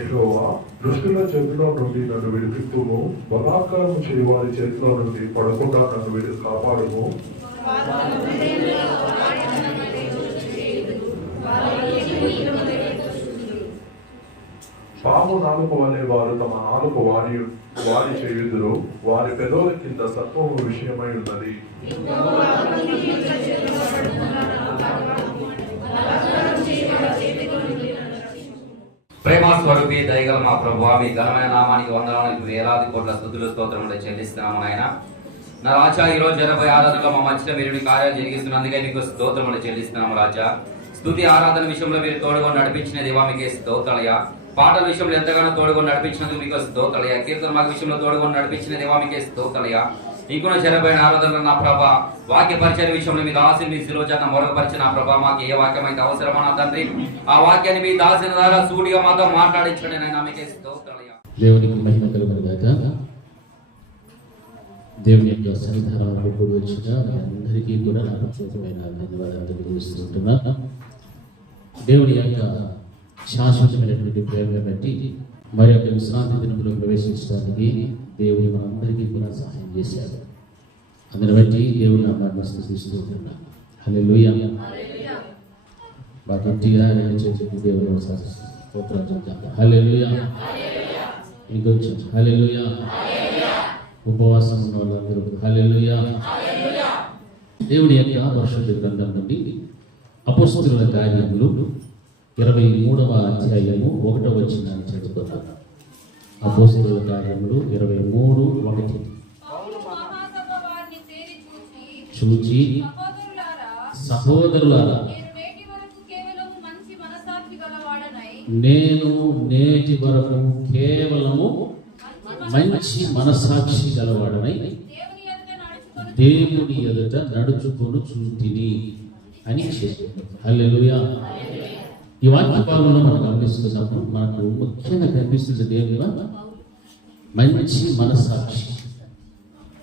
యెహోవా దుష్టుల చేతిలో నుండి నన్ను విడిపింపుము, బలాత్కారము చేయవారి చేతిలో నుండి పడకుండా నన్ను కాపాడుము. పాము నాలుక వలె వారు తమ నాలుక వారి చేయుదురు, వారి పెదవుల కింద సత్వము విషయమై ఉన్నది. ప్రేమ స్వరూపి దయగల మా ప్రభువా, మీ ఘనమైన నామానికి వందనాలు, వేలాది కోట్ల స్తుతులు స్తోత్రములు చెల్లిస్తున్నాము నాయన. నా రాజా, ఈ రోజు 80 ఆరాధనలో మా మధ్యలో మీరు కార్యాలు జరిగిస్తున్నందుకే మీకు స్తోత్రములు చెల్లిస్తున్నాము రాజా. స్తుతి ఆరాధన విషయంలో మీరు తోడుగా నడిపించిన దేవా మీకే స్తోత్రాలయ్యా. పాటల విషయంలో ఎంతగానో తోడుగా నడిపించినందుకు మీకు స్తోత్రాలయ్యా. కీర్తన విషయంలో తోడుగా నడిపించిన దేవా మీకే స్తోత్రాలయ్యా. ఇంకొన జరబైన ఆరాధనలో నా ప్రభా, వాక్య పరిచయ విషయంలో మీ దాసుని మీ శిలోచన మొరగపరిచిన నా ప్రభా, మాకు ఏ వాక్యం అయితే అవసరమో నా తండ్రి, ఆ వాక్యాన్ని మీ దాసుని ద్వారా సూటిగా మాతో మాట్లాడించండి నాయన, మీకే స్తోత్రాలయ్యా. దేవునికి మహిమ కలుగును గాక. దేవుని యొక్క సన్నిధానంలో కూడి వచ్చిన అందరికీ కూడా నా ప్రత్యేకమైన ధన్యవాదాలు తెలియజేస్తుంటున్నా. దేవుని యొక్క శాశ్వతమైనటువంటి ప్రేమను బట్టి మరి యొక్క విశ్రాంతి దినములో ప్రవేశించడానికి దేవుడు మనందరికీ కూడా సహాయం చేశాడు. అందుని బట్టి దేవుని నామాన్ని స్తుతిస్తుంటున్నా. హల్లెలూయా. బాగా గట్టిగా దేవుని స్తోత్రం చెప్తాను. హల్లెలూయా. ఇంకొంచెం హల్లెలూయా. ఉపవాసం ఉన్న వాళ్ళందరూ హల్లెలూయా. దేవుని యొక్క పరిశుద్ధ గ్రంథం నుండి అపోస్తలుల కార్యములు 23వ అధ్యాయము 1వ వచనాన్ని చదువుతున్నాను. అపోస్తలుల కార్యములు 23:1. చూచి సహోదరులారా, నేను నేటి వరకు కేవలము మంచి మనసాక్షి గలవాడనై దేవుని ఎదుట నడుచుకొని చూతిని అని చెప్పాడు. హల్లెలూయా. ఈ వాక్య భాగంలో మనం గమనిస్తున్నప్పుడు మనకు ముఖ్యంగా కనిపిస్తుంది దేవుని మంచి మనసాక్షి.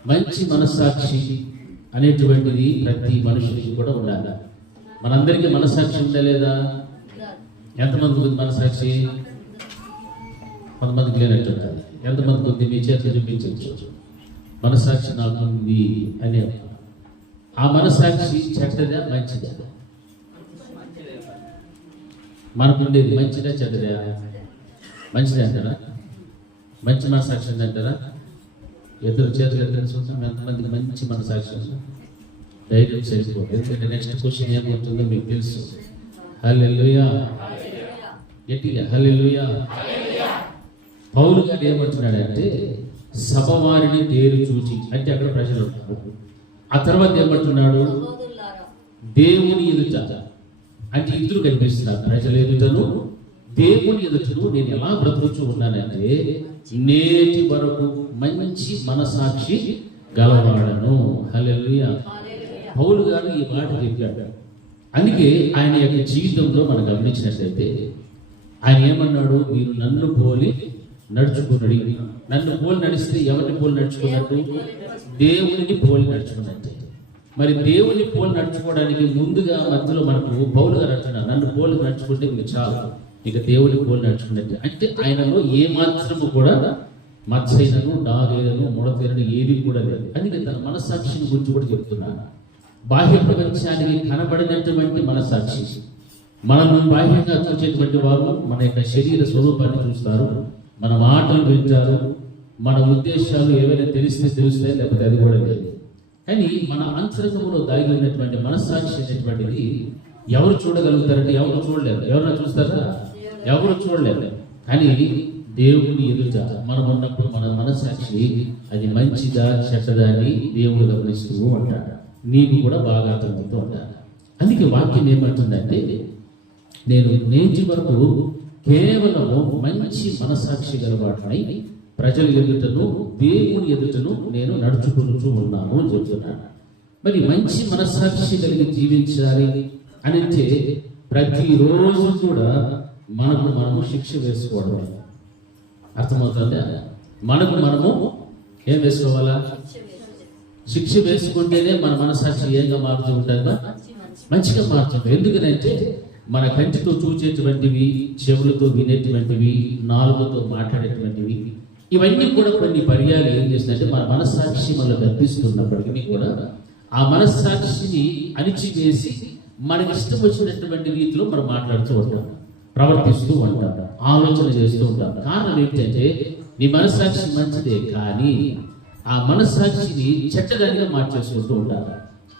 మంచి మనసాక్షి అనేటువంటిది ప్రతి మనుషునికి కూడా ఉండాలి. మనందరికీ మనసాక్షి ఉందా లేదా? ఎంతమందికి ఉంది మనసాక్షి? కొంతమందికి లేనట్టు ఉంటుంది. ఎంతమందికి ఉంది? మీ చేతులు చూపించవచ్చు. మనసాక్షి నాకు ఉంది అని. ఆ మనసాక్షి చెడ్డదా మంచిదా? మనకు ఉండేది మంచిదా చెడ్డదా? మంచిదే అంటారా? మంచి మనసాక్షి అంటారా? ఇద్దరు చేతులు ఎత్తుని చూస్తాం ఎంతమందికి మంచి మనసాక్షి? ధైర్యం చేసుకోండి, ఎందుకంటే నెక్స్ట్ క్వశ్చన్ ఏమవుతుందో మీకు తెలుసు. హల్లెలూయా. గట్టిగా హల్లెలూయా. పౌలు గారు ఏమంటున్నాడంటే, సభ వారిని తేరు చూచి, అంటే అక్కడ ప్రజలు ఉంటారు. ఆ తర్వాత ఏమంటున్నాడు? దేవుని ఎదుట, అంటే ఇద్దరు కనిపిస్తున్నారు. ప్రజల ఎదుటను దేవుని ఎదుటను నేను ఎలా బ్రతుకుతూ ఉన్నానంటే, నేటి వరకు మంచి మనసాక్షి గలవాడను. హల్లెలూయా. పౌలు గారు ఈ మాట చెప్పాడు. అందుకే ఆయన యొక్క జీవితంలో మనం గమనించినట్లయితే ఆయన ఏమన్నాడు? మీరు నన్ను పోలి నడుచుకున్నాడు. నన్ను పోలి నడిస్తే ఎవరిని పోలి నడుచుకున్నట్టు? దేవుని పోలి నడుచుకున్నట్టే. మరి దేవుని పోలి నడుచుకోవడానికి ముందుగా మధ్యలో మనకు పౌలు గారు అంటున్నారు, నన్ను పోలి నడుచుకుంటే మీకు చాలు, ఇక దేవుని పోలి నడుచుకున్నట్టే. అంటే ఆయనలో ఏ మాత్రము కూడా మత్సైనను డాగైనను ముడతైనను ఏది కూడా లేదు. అందుకే తన మనస్సాక్షిని గురించి కూడా చెప్తున్నాను. బాహ్య ప్రపంచానికి కనబడినటువంటి మనస్సాక్షి. మనం బాహ్యంగా చూసేటువంటి వారు మన యొక్క శరీర స్వరూపాన్ని చూస్తారు, మన మాటలు వింటారు, మన ఉద్దేశాలు ఏవైనా తెలుస్తాయి, లేకపోతే అది కూడా లేదు. కానీ మన అంతరంగంలో దాగి ఉన్నటువంటి మనస్సాక్షి అనేటువంటిది ఎవరు చూడగలుగుతారంటే ఎవరు చూడలేరు. ఎవరైనా చూస్తారా? ఎవరు చూడలేరు. కానీ దేవుని ఎదుట మనం ఉన్నప్పుడు మన మనస్సాక్షి అది మంచిదా చెడ్డదా అని దేవుడు గమనిస్తూ ఉంటాడు. నీకు కూడా బాగా అర్థమవుతూ ఉంటాడు. అందుకే వాక్యం ఏమంటుందంటే, నేను నేటి వరకు కేవలము మంచి మనసాక్షి గలవాడనై ప్రజల ఎదుటను దేవుని ఎదుటను నేను నడుచుకుంటూ ఉన్నాను అని చెప్తున్నాను. మరి మంచి మనస్సాక్షి కలిగి జీవించాలి అని అంటే ప్రతిరోజు కూడా మనము శిక్ష వేసుకోవడం. అర్థమవుతుందా? మనము ఏం వేసుకోవాలా? శిక్ష వేసుకుంటేనే మన మనసాక్షి ఏంగా మారుతూ ఉంటుందా? మంచిగా మారుతుంది. ఎందుకంటే మన కంటితో చూచేటువంటివి, చెవులతో వినేటువంటివి, నాలుగుతో మాట్లాడేటువంటివి, ఇవన్నీ కూడా కొన్ని పర్యాలు ఏం చేస్తుందంటే మన మనస్సాక్షి మనకు కనిపిస్తున్నప్పటికీ కూడా ఆ మనస్సాక్షిని అణిచివేసి మనకి ఇష్టం వచ్చినటువంటి రీతిలో మనం మాట్లాడుతూ ఉంటాం, ప్రవర్తిస్తూ ఉంటాం, ఆలోచన చేస్తూ ఉంటాం. కారణం ఏంటంటే నీ మనస్సాక్షి మంచిదే, కానీ ఆ మనస్సాక్షిని చెడ్డదానిగా మార్చేసుకుంటూ ఉంటారు.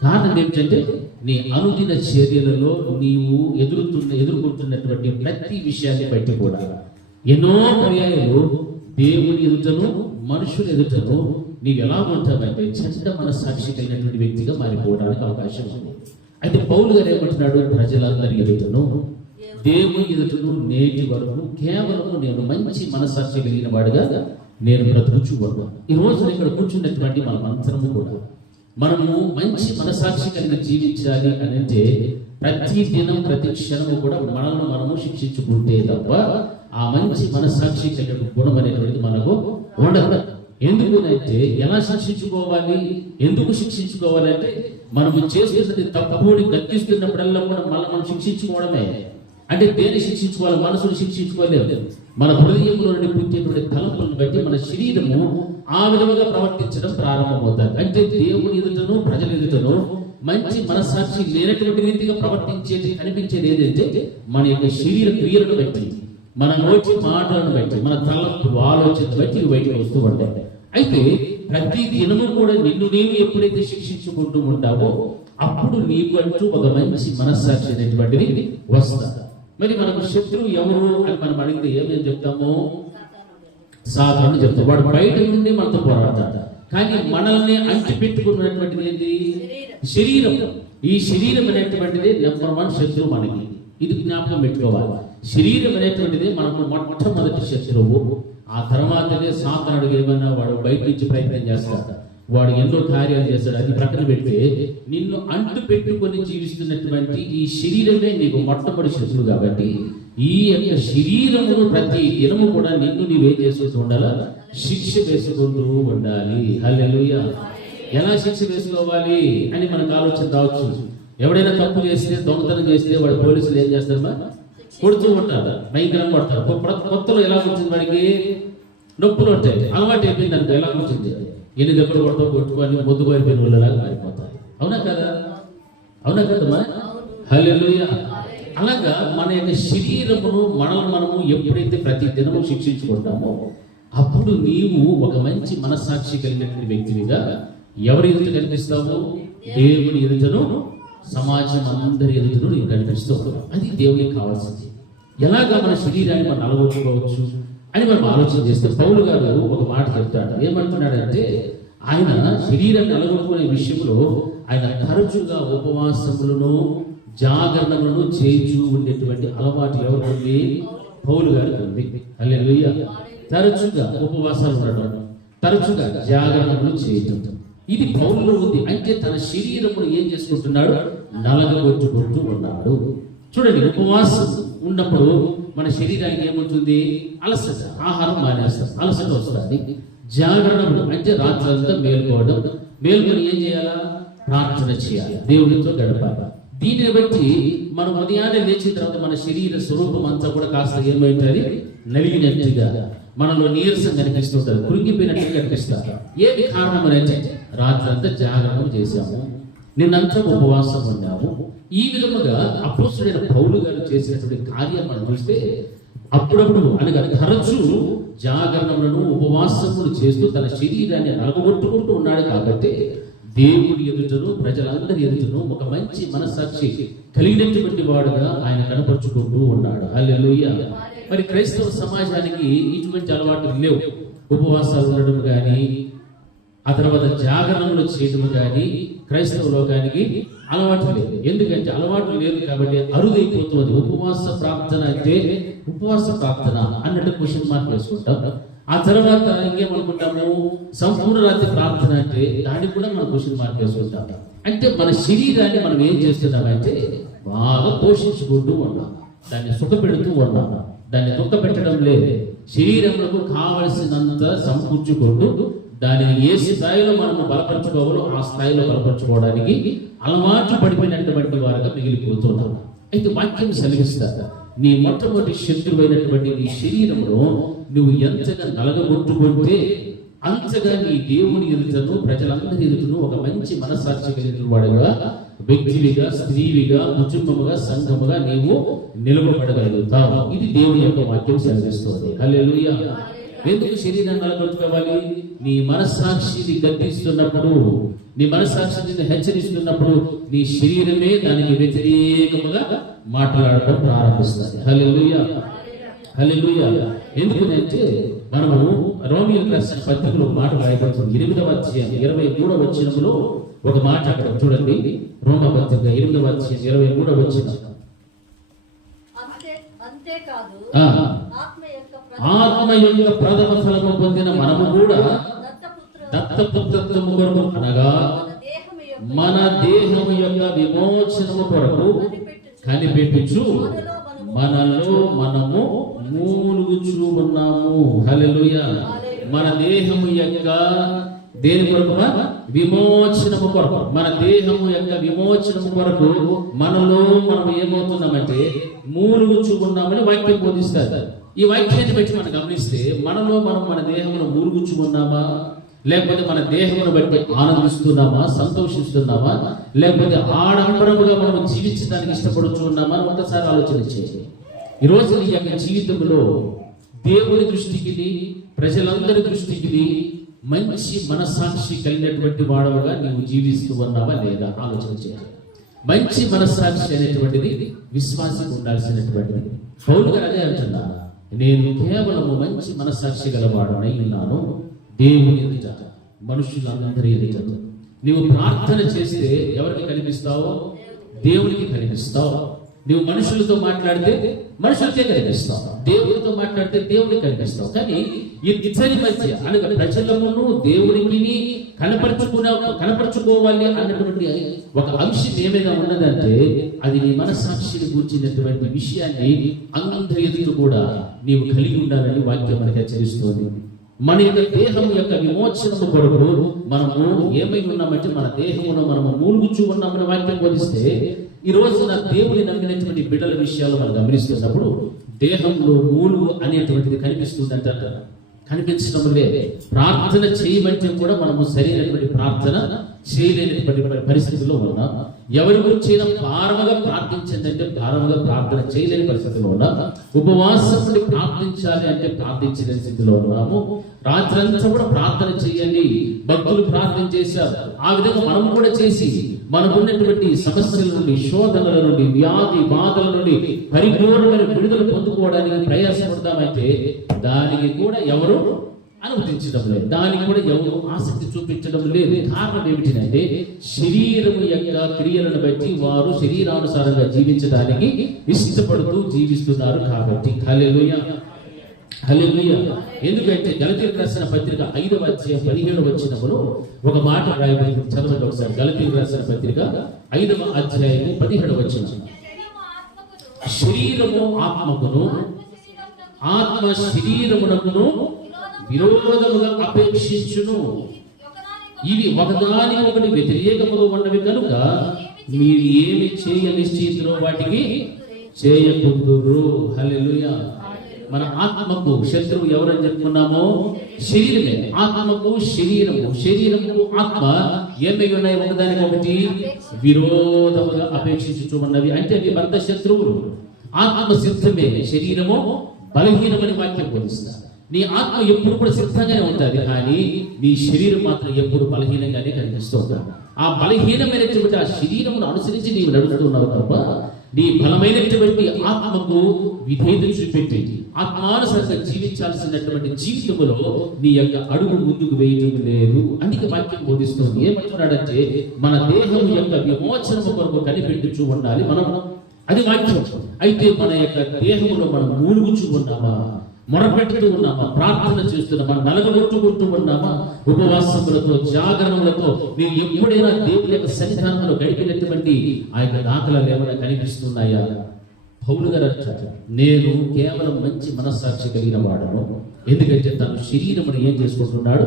కారణం ఏంటంటే నీ అనుదిన చర్యలలో నీవు ఎదుర్కొంటున్నటువంటి ప్రతి విషయాన్ని బట్టి కూడా ఎన్నో పర్యాయాలు దేవుని ఎదుటను మనుషుల ఎదుటను నీవు ఎలా ఉంటావంటే చెడ్డ మనస్సాక్షి కలిగినటువంటి వ్యక్తిగా మారిపోవడానికి అవకాశం ఉంది. అయితే పౌలు గారు ఏమంటున్నాడు? ప్రజలందరి ఎదుటను దేవుని ఎదుటను నేటి వరకు కేవలం నేను మంచి మనస్సాక్షి కలిగిన వాడుగా నేను బ్రతుకుచున్నాను. ఈ రోజు ఇక్కడ కూర్చున్నటువంటి మన మంత్రము కూడా మనము మంచి మనస్సాక్షి కలిగి జీవించాలి అని అంటే ప్రతి దినం ప్రతి క్షణము కూడా మనల్ని మనము శిక్షించుకుంటే తప్ప ఆ మంచి మనస్సాక్షి కలిగిన గుణం అనేటువంటిది మనకు ఉండదు. ఎందుకంటే ఎలా శిక్షించుకోవాలి, ఎందుకు శిక్షించుకోవాలంటే మనము చేస్తున్నది తప్పుని గర్తిస్తున్నప్పుడల్లా కూడా మనం శిక్షించుకోవడమే. అంటే దేని శిక్షించుకోవాలి? మనసును శిక్షించుకోలేదు. మన హృదయంలో నుండి పుట్టినటువంటి తలంపులను బట్టి మన శరీరము ఆ విధముగా ప్రవర్తించడం ప్రారంభమవుతారు. అంటే దేవుని ఎదుటను ప్రజల ఎదుటను మంచి మనస్సాక్షి లేనటువంటి రీతిగా ప్రవర్తించేది కనిపించేది ఏదైతే మన యొక్క శరీర క్రియలను బట్టి, మన నోటి మాటలను బట్టి, మన తలంపు ఆలోచన బట్టి బయటకు వస్తూ ఉంటాయి. అయితే ప్రతి దినము కూడా నిన్ను నీవు ఎప్పుడైతే శిక్షించుకుంటూ ఉంటావో అప్పుడు నీకు అంటూ ఒక మంచి మనస్సాక్షి అనేటువంటిది వస్తా. మరి మనకు శత్రువు ఎవరు అని మనం అడిగితే ఏమేమి చెప్తాము? సాధారణ చెప్తాం. వాడు బయట నుండి మనతో పోరాడతాడు, కానీ మనల్ని అంటి పెట్టుకున్నటువంటిది ఏంటి? శరీరం. ఈ శరీరం అనేటువంటిది నెంబర్ 1 శత్రువు మనకి. ఇది జ్ఞాపకం పెట్టుకోవాలి. శరీరం అనేటువంటిది మనకు మొట్టమొదటి శత్రువు. ఆ తర్వాతనే సాతానుడు ఏమన్నా వాడు బయట నుంచి ప్రయత్నం చేస్తాడు, వాడు ఎన్నో కార్యాలు చేస్తాడు. అది ప్రక్కన పెడితే నిన్ను అంటు పెట్టుకొని జీవిస్తున్నటువంటి ఈ శరీరమే నీకు మొట్టమొదటి శత్రువు. కాబట్టి ఈ యొక్క శరీరమును ప్రతి దినము కూడా నిన్ను నీవేం చేసుకుంటూ ఉండాలా? శిక్ష వేసుకుంటూ ఉండాలి. హల్లెలూయా. ఎలా శిక్ష వేసుకోవాలి అని మనకు ఆలోచన రావచ్చు. ఎవడైనా తప్పు చేస్తే, దొంగతనం చేస్తే వాడు పోలీసులు ఏం చేస్తారమ్మా? కొడుతూ ఉంటారు, భయంకరంగా కొడతారు. కొత్తలో ఎలా ఉంటుంది? వాడికి నొప్పులు ఉంటాయి, అలవాటు అయిపోయింది అనుకో. ఎలా ఉంటుంది? ఎన్ని దెబ్బలు కొట్టుకొని మొద్దు పోయిపోయిన వాళ్ళలాగా మారిపోతారు. అవునా కదా? అవునా కదమ్మా? హల్లెలూయా. అలాగా మన యొక్క శరీరమును మనము ఎప్పుడైతే ప్రతి దినము శిక్షించుకుంటామో అప్పుడు నీవు ఒక మంచి మనస్సాక్షి కలిగినటువంటి వ్యక్తివిగా ఎవరి ఎదుట కనిపిస్తావు? దేవుని ఎదుటను, సమాజం అందరి ఎదుటను నీవు కనిపిస్తూ ఉంటావు. అది దేవునికి కావాల్సింది. ఎలాగా మన శరీరాన్ని మనం అలగొట్టుకోవచ్చు అని మనం ఆలోచన చేస్తే పౌలు గారు ఒక మాట చెప్తాడు. ఏమంటున్నాడంటే ఆయన శరీరాన్ని అలగొట్టుకునే విషయంలో ఆయన తరచుగా ఉపవాసములను జాగరణములను చేయించు ఉండేటువంటి అలవాటు ఎవరికి? పౌలు గారు ఉంది. హల్లెలూయా. తరచుగా ఉపవాసాలు ఉండడం, తరచుగా జాగరణములు చేయటం, ఇది పౌలులో ఉంది. అంటే తన శరీరమును ఏం చేసుకుంటున్నాడు? నలగొట్టుకుంటూ ఉన్నాడు. చూడండి, ఉపవాసం ఉన్నప్పుడు మన శరీరానికి ఏముంటుంది? అలసట. ఆహారం మానేస్తాం, అలసట వస్తుంది. జాగరణములు అంటే రాత్రంతా మేల్కోవడం, మేల్కొని ఏం చేయాలా? ప్రార్థన చేయాలి, దేవుడితో గడపాలి. దీనిని బట్టి మనం ఉదయాన్నే లేచిన తర్వాత మన శరీర స్వరూపం అంతా కూడా కాస్త ఏమైతుంది? నలిగినట్టుగా, మనలో నీరసం కనిపిస్తుంటారు, కృంగిపోయినట్టుగా కనిపిస్తారు. ఏమి కారణం అంటే రాత్రంతా జాగరణ చేశాము, నిన్నంతా ఉపవాసం ఉన్నాము. ఈ విధముగా అపోస్తలుడైన పౌలు గారు చేసినటువంటి కార్యం మనం చూస్తే అప్పుడప్పుడు అనగా తరచూ జాగరణములను ఉపవాసములు చేస్తూ తన శరీరాన్ని నలగొట్టుకుంటూ ఉన్నాడు. కాబట్టి దేవుడి ఎదుటను, ప్రజలందరి ఎదుటను ఒక మంచి మనస్సాక్షి కలిగినటువంటి వాడుగా ఆయన కనపరుచుకుంటూ ఉన్నాడు. హల్లెలూయా. మరి క్రైస్తవ సమాజానికి ఇటువంటి అలవాట్లు లేవు. ఉపవాసాలు ఉండడం కానీ, ఆ తర్వాత జాగరణలు చేయడం కానీ క్రైస్తవ లోకానికి అలవాటు లేదు. ఎందుకంటే అలవాటు లేదు కాబట్టి అరుదైపోతుంది. ఉపవాస ప్రార్థన అంటే ఉపవాస ప్రార్థన అన్నట్టు క్వశ్చన్ మార్క్ వేసుకుంటాం. ఆ తర్వాత ఇంకేమనుకుంటాము? సంపూర్ణ రాత్రి ప్రార్థన అంటే దాన్ని కూడా మనం క్వశ్చన్ మార్క్ వేసుకుంటాం. అంటే మన శరీరాన్ని మనం ఏం చేస్తున్నామంటే బాగా పోషించుకుంటూ ఉన్నాం, దాన్ని సుఖపెడుతూ ఉన్నాం, దాన్ని దుఃఖపెట్టడం లేదు. శరీరంలో కావలసినంత సమకూర్చుకుంటూ దానిని ఏ స్థాయిలో మనము బలపరచుకోవాలో ఆ స్థాయిలో బలపరచుకోవడానికి అలవాటు పడిపోయినటువంటి వారుగా మిగిలిపోతున్నాం. అయితే వాక్యం సెలవిస్తారు, నీ మొట్టమొదటి శత్రువైనటువంటి నీ శరీరంలో నువ్వు ఎంతగా నలగొట్టుకుంటే అంతగా నీ దేవుని ఎదుటను ప్రజలందరి ఎదుటను ఒక మంచి మనస్సాక్షి కలిగిన వాడుగా, వ్యక్తివిగా, స్త్రీవిగా, కుటుంబముగా, సంఘముగా నీవు నిలబడగలుగుతావు. ఇది దేవుని యొక్క వాక్యం సెలవిస్తుంది. హల్లెలూయా. ఎందుకు శరీరాన్ని నలగొట్టుకోవాలి? నీ మనస్సాక్షిని గద్దిస్తున్నప్పుడు, నీ మనస్సాక్షిని హెచ్చరిస్తున్నప్పుడు నీ శరీరమే దానికి వ్యతిరేకముగా మాట్లాడటం ప్రారంభిస్తుంది. హల్లెలూయా, హల్లెలూయా. ఎందుకంటే మనము రోమీయులకు రాసిన పత్రికలో మాట రాయబడుతుంది. 8వ అధ్యాయం 23వ వచనంలో ఒక మాట అక్కడ చూడండి. రోమ పత్రిక 8వ అధ్యాయం 23వ వచనం. అంతేకాదు ఆత్మ యొక్క ప్రథమ ఫలము పొందిన మనము కూడా దత్తపుత్రత్వము కొరకు, అనగా మన దేహము యొక్క విమోచనము కొరకు కనిపెట్టుచు మనలో మనము మూలుగుచూ ఉన్నాము. హల్లెలూయా. మన దేహము యొక్క దేని కొరకు? విమోచనము కొరకు. మన దేహము యొక్క విమోచనము కొరకు మనలో మనం ఏమవుతున్నామంటే మూలుగుచూ ఉన్నామని వాక్యం బోధిస్తారు. ఈ వాక్యాన్ని బట్టి మనం గమనిస్తే మనలో మనం మన దేహమును మూలుగుచూ ఉన్నామా, లేకపోతే మన దేహమును బట్టి ఆనందిస్తున్నామా, సంతోషిస్తున్నామా, లేకపోతే ఆడంబరముగా మనం జీవించడానికి ఇష్టపడుతున్నామా? ఒకసారి ఆలోచన చేయండి. ఈరోజు నీ యొక్క జీవితంలో దేవుని దృష్టికి, ప్రజలందరి దృష్టికి మంచి మనస్సాక్షి కలిగినటువంటి వాడవుగా నీవు జీవిస్తూ ఉన్నావా లేదా ఆలోచన చేయాలి. మంచి మనస్సాక్షి అనేటువంటిది విశ్వాసం ఉండాల్సినటువంటిది. పౌలు గారు అదే అంటున్నా, నేను కేవలము మంచి మనస్సాక్షి గలవాడనై ఉన్నాను దేవుని ఎదుట, మనుషులందరి ఎదుట. నీవు ప్రార్థన చేస్తే ఎవరికి కనిపిస్తావో? దేవునికి కనిపిస్తావు. నువ్వు మనుషులతో మాట్లాడితే మనుషులకే కనిపిస్తావు, దేవుడితో మాట్లాడితే దేవుడికి కనిపిస్తావు. కానీ ఈ ఇద్దరి మధ్య అనగా ప్రజలను దేవుడికి కనపరుచుకోవాలి అన్నటువంటి ఒక అంశం ఏమైనా ఉన్నదంటే అది నీ మనస్సాక్షిని కూర్చున్నటువంటి విషయాన్ని అందరి ఎదుట కూడా నీవు కలిగి ఉండాలని వాక్యం మనకి హెచ్చరిస్తుంది. మన యొక్క దేహం యొక్క విమోచనము కొరకు మనము ఏమై ఉన్నామంటే మన దేహమును మనము మూలుగుచూ ఉన్నామని వాక్యం బోధిస్తే, ఈ రోజు నా దేవుని నమ్మినటువంటి బిడ్డల విషయాలు మనం గమనిస్తున్నప్పుడు దేహంలో మూలుగు అనేటువంటిది కనిపిస్తుంది అంటారు. కనిపించడం లేదు. ప్రార్థన చేయమంటే కూడా మనము సరైనటువంటి ప్రార్థన చేయలేనటువంటి పరిస్థితిలో ఉన్నాం. ఎవరి గురించి భారముగా ప్రార్థించండి అంటే భారముగా ప్రార్థన చేయలేని పరిస్థితిలో ఉన్నాం. ఉపవాసం నుండి ప్రార్థించాలి అంటే ప్రార్థించలేని స్థితిలో ఉన్నాము. రాత్రంతా కూడా ప్రార్థన చేయండి, భక్తులు ప్రార్థన చేశారు. ఆ విధంగా మనం కూడా చేసి మనకున్నటువంటి సమస్యల నుండి, శోధనల నుండి, వ్యాధి బాధల నుండి పరిపూర్ణమైన విడుదల పొందుకోవడానికి ప్రయాసపడతామంటే దానికి కూడా ఎవరు అనుమతించడం లేదు, దానికి కూడా ఎవరు ఆసక్తి చూపించడం లేదు. కారణం ఏమిటంటే శరీరం యొక్క క్రియలను బట్టి వారు శరీరానుసారంగా జీవించడానికి ఇష్టపడుతూ జీవిస్తున్నారు కాబట్టి. హల్లెలూయా, హల్లెలూయా. ఎందుకంటే గలతీయులకు రాసిన పత్రిక 5వ అధ్యాయం 17వ వచనములో ఒక మాట రాయబడింది. చదవండి ఒకసారి. గలతీయులకు రాసిన పత్రిక 5వ అధ్యాయం 17వ వచనం. శరీరము ఆత్మకును, ఆత్మ శరీరమునకును విరోధముగా అపేక్షించును. ఇవి ఒకదాని ఒకటి వ్యతిరేకముగా ఉన్నవి కనుక మీరు ఏమి చేయ నిశ్చయితులో వాటికి చేయకుందురు. హల్లెలూయా. మన ఆత్మకు శత్రువు ఎవరని చెప్పుకున్నామో శరీరమే. ఆత్మకు శరీరము, శరీరము ఆత్మ ఏమై ఉన్నాయి? ఒకదానికి ఒకటి విరోధముగా అపేక్షించు ఉన్నవి. అంటే అవి భర్త శత్రువులు. ఆత్మ సిద్ధమే, శరీరము బలహీనమని వాక్యం బోధిస్తారు. నీ ఆత్మ ఎప్పుడు కూడా సిద్ధంగానే ఉంటుంది, కానీ నీ శరీరం మాత్రం ఎప్పుడు బలహీనంగానే కనిపిస్తూ ఉంటాడు. ఆ బలహీనమైనటువంటి ఆ శరీరమును అనుసరించి నీవు నడుస్తున్నావు తప్ప నీ బలమైనటువంటి ఆత్మకు విధేయత చూపెట్టి ఆత్మానుసరంగా జీవించాల్సినటువంటి జీవితంలో నీ యొక్క అడుగు ముందుకు వేయడం లేదు. అందుకే వాక్యం బోధిస్తుంది. ఏమంటున్నాడంటే మన దేహం యొక్క విమోచనము కొరకు కనిపెట్టుచూ ఉండాలి మనం. అది వాక్యం. అయితే మన యొక్క దేహంలో మనం మూలుగుచూ ఉన్నామా, మొరపెట్టుతూ ఉన్నామా, ప్రార్థన చేస్తున్నామా, నలగొట్టుకుంటూ ఉన్నామా, ఉపవాసములతో జాగరణలతో నీవు ఎప్పుడైనా దేవుని యొక్క సన్నిధానంలో గడిపినటువంటి ఆ యొక్క దాఖలాలు ఏమైనా కనిపిస్తున్నాయా? పౌలు గారు అంటారు, నేను కేవలం మంచి మనస్సాక్షి కలిగిన వాడను. ఎందుకంటే తను శరీరమును ఏం చేసుకుంటున్నాడు?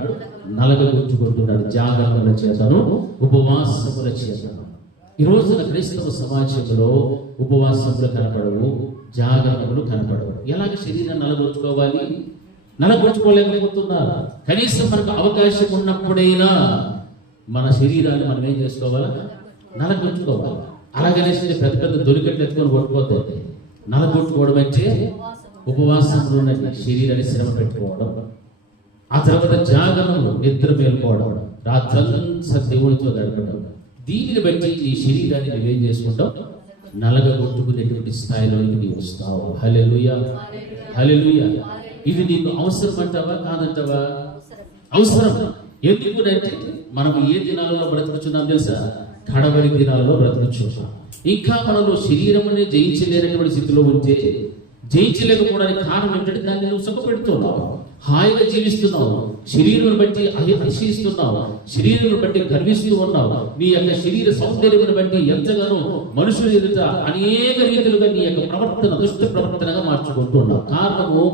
నలగొట్టుకుంటున్నాడు. జాగరణల చేతను, ఉపవాసముల చేతను. ఈ రోజున క్రైస్తవ సమాజంలో ఉపవాసములు కనపడవు, జాగరణములు కనపడవు. ఎలాగ శరీరం నలగొచ్చుకోవాలి? నలగొచ్చుకోలేకపోతున్నారు. కనీసం మనకు అవకాశం ఉన్నప్పుడైనా మన శరీరాన్ని మనం ఏం చేసుకోవాలా? నలగొచ్చుకోవాలి. అలాగనేసి పెద్ద పెద్ద దొరికట్లు ఎత్తుకొని కొట్టుకోవద్దు. నలగొట్టుకోవడం అంటే ఉపవాసంలో ఉన్న శరీరాన్ని శ్రమ పెట్టుకోవడం, ఆ తర్వాత జాగరణలు, నిద్ర మేలుకోవడం, రాత్రంతా దేవునితో గడపడం. దీనిని బట్టి నీ శరీరాన్ని నువ్వేం చేసుకుంటావు? నలగొట్టుకునేటువంటి స్థాయిలోకి నీవు వస్తావు. హల్లెలూయా, హల్లెలూయా. ఇది నీకు అవసరం అంటావా? కాదంటావా? అవసరం. ఎందుకంటే మనం ఏ దినాలలో బ్రతుకుతున్నాం తెలుసా? కడవరి దినాలలో బ్రతుకుతున్నాం. ఇంకా మనలో శరీరమునే జయించలేనటువంటి స్థితిలో ఉంటే, జయించలేకపోవడానికి కారణం ఏంటంటే దాన్ని నువ్వు సుఖపెడుతున్నావు, హాయిగా జీవిస్తున్నావు, శరీరం బట్టి అతిశయిస్తున్నావు, శరీరం బట్టి గర్విస్తూ ఉన్నావు. నీ యొక్క శరీర సౌందర్యం బట్టి ఎంతగానో మనుషుల ఎదుట అనేక రీతిలుగా నీ యొక్క ప్రవర్తన దుష్ట ప్రవర్తనగా మార్చుకుంటున్నావు. కారణము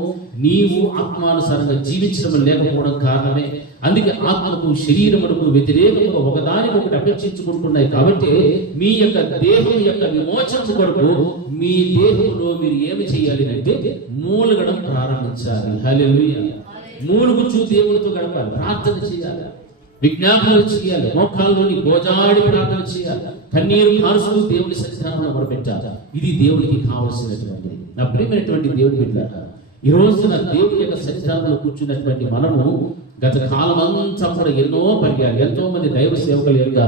నీవు ఆత్మానుసారంగా జీవించడం లేకపోవడం కారణమే. అందుకే ఆత్మకు శరీరములకు వ్యతిరేకంగా ఒకదానికొకటి అపేక్షించుకుంటున్నాయి. కాబట్టి మీ యొక్క దేహం యొక్క విమోచన కొరకు మీ దేహంలో మీరు ఏమి చేయాలి అంటే మూలగడం ప్రారంభించాలి. హల్లెలూయా. మూలుగుచూ దేవునితో గడపాలి, ప్రార్థన చేయాలి, విజ్ఞాపనలు చేయాలి, మోకాల్లోని గోజాడి ప్రార్థన చేయాలి, కన్నీరు కారుస్తూ దేవుని సన్నిధానంలో మొరపెట్టాలి. ఇది దేవునికి కావలసినటువంటి. నా ప్రియమైనటువంటి దేవుని బిడ్డలారా, ఈ రోజున దేవుని యొక్క సన్నిధానంలో కూర్చున్నటువంటి మనము గత కాలం అంతా కూడా ఎన్నో పర్యాలు ఎంతో మంది దైవ సేవకుల యొక్క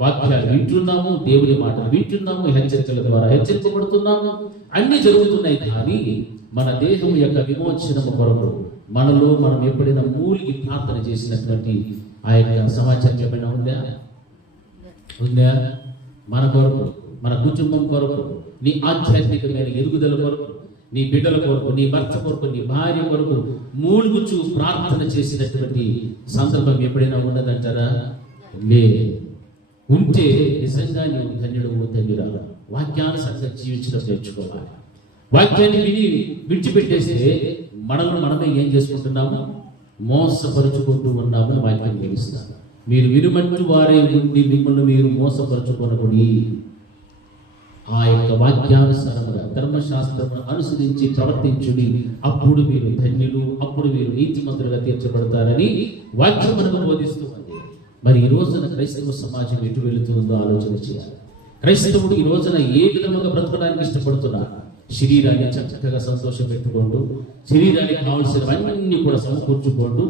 వాక్యాలు వింటున్నాము, దేవుని మాటలు వింటున్నాము, హెచ్చరికల ద్వారా హెచ్చరించబడుతున్నాము, అన్ని జరుగుతున్నాయి. కానీ మన దేహం యొక్క విమోచనము కొరకు మనలో మనం ఎప్పుడైనా మూలికి ప్రార్థన చేసినటువంటి ఆ యొక్క సమాచారం ఏమైనా ఉందా? మన కొరకు, మన కుటుంబం కొరకు, నీ ఆధ్యాత్మికమైన ఎదుగుదల కొరకు, నీ బిడ్డల కొరకు, నీ భర్త కొరకు, నీ భార్య కొరకు మూలుగుచూ ప్రార్థన చేసినటువంటి సందర్భం ఎప్పుడైనా ఉన్నదంటారా? లే. ఉంటే నిజంగా నీవు ధన్యుడు, ధన్యురాలు. వాక్యానుసారంగా జీవించడం నేర్చుకోవాలి. వాక్యాన్ని విడిచిపెట్టేస్తే మనల్ని మనమే ఏం చేసుకుంటున్నాము? మోసపరుచుకుంటూ ఉన్నాము. వాక్యం తెలుస్తాను. మీరు వినుమంటూ వారే ఉండి మిమ్మల్ని మీరు మోసపరుచుకొనకుడి. ఆ యొక్క వాక్యానుసారముగా ధర్మశాస్త్రమును అనుసరించి ప్రవర్తించుడి, అప్పుడు మీరు ధన్యులు, అప్పుడు మీరు నీతిమంతులుగా తీర్చబడతారని వాక్యం మనకు బోధిస్తుంది. మరి ఈ రోజున క్రైస్తవ సమాజం ఎటు వెళుతుందో ఆలోచన చేయాలి. క్రైస్తవుడు ఈ రోజున ఏ విధముగా బ్రతకడానికి ఇష్టపడుతున్నారు? శరీరాన్ని చక్కగా సంతోషం పెట్టుకోండు, శరీరానికి కావలసినవన్నీ కూడా సమకూర్చుకోండు,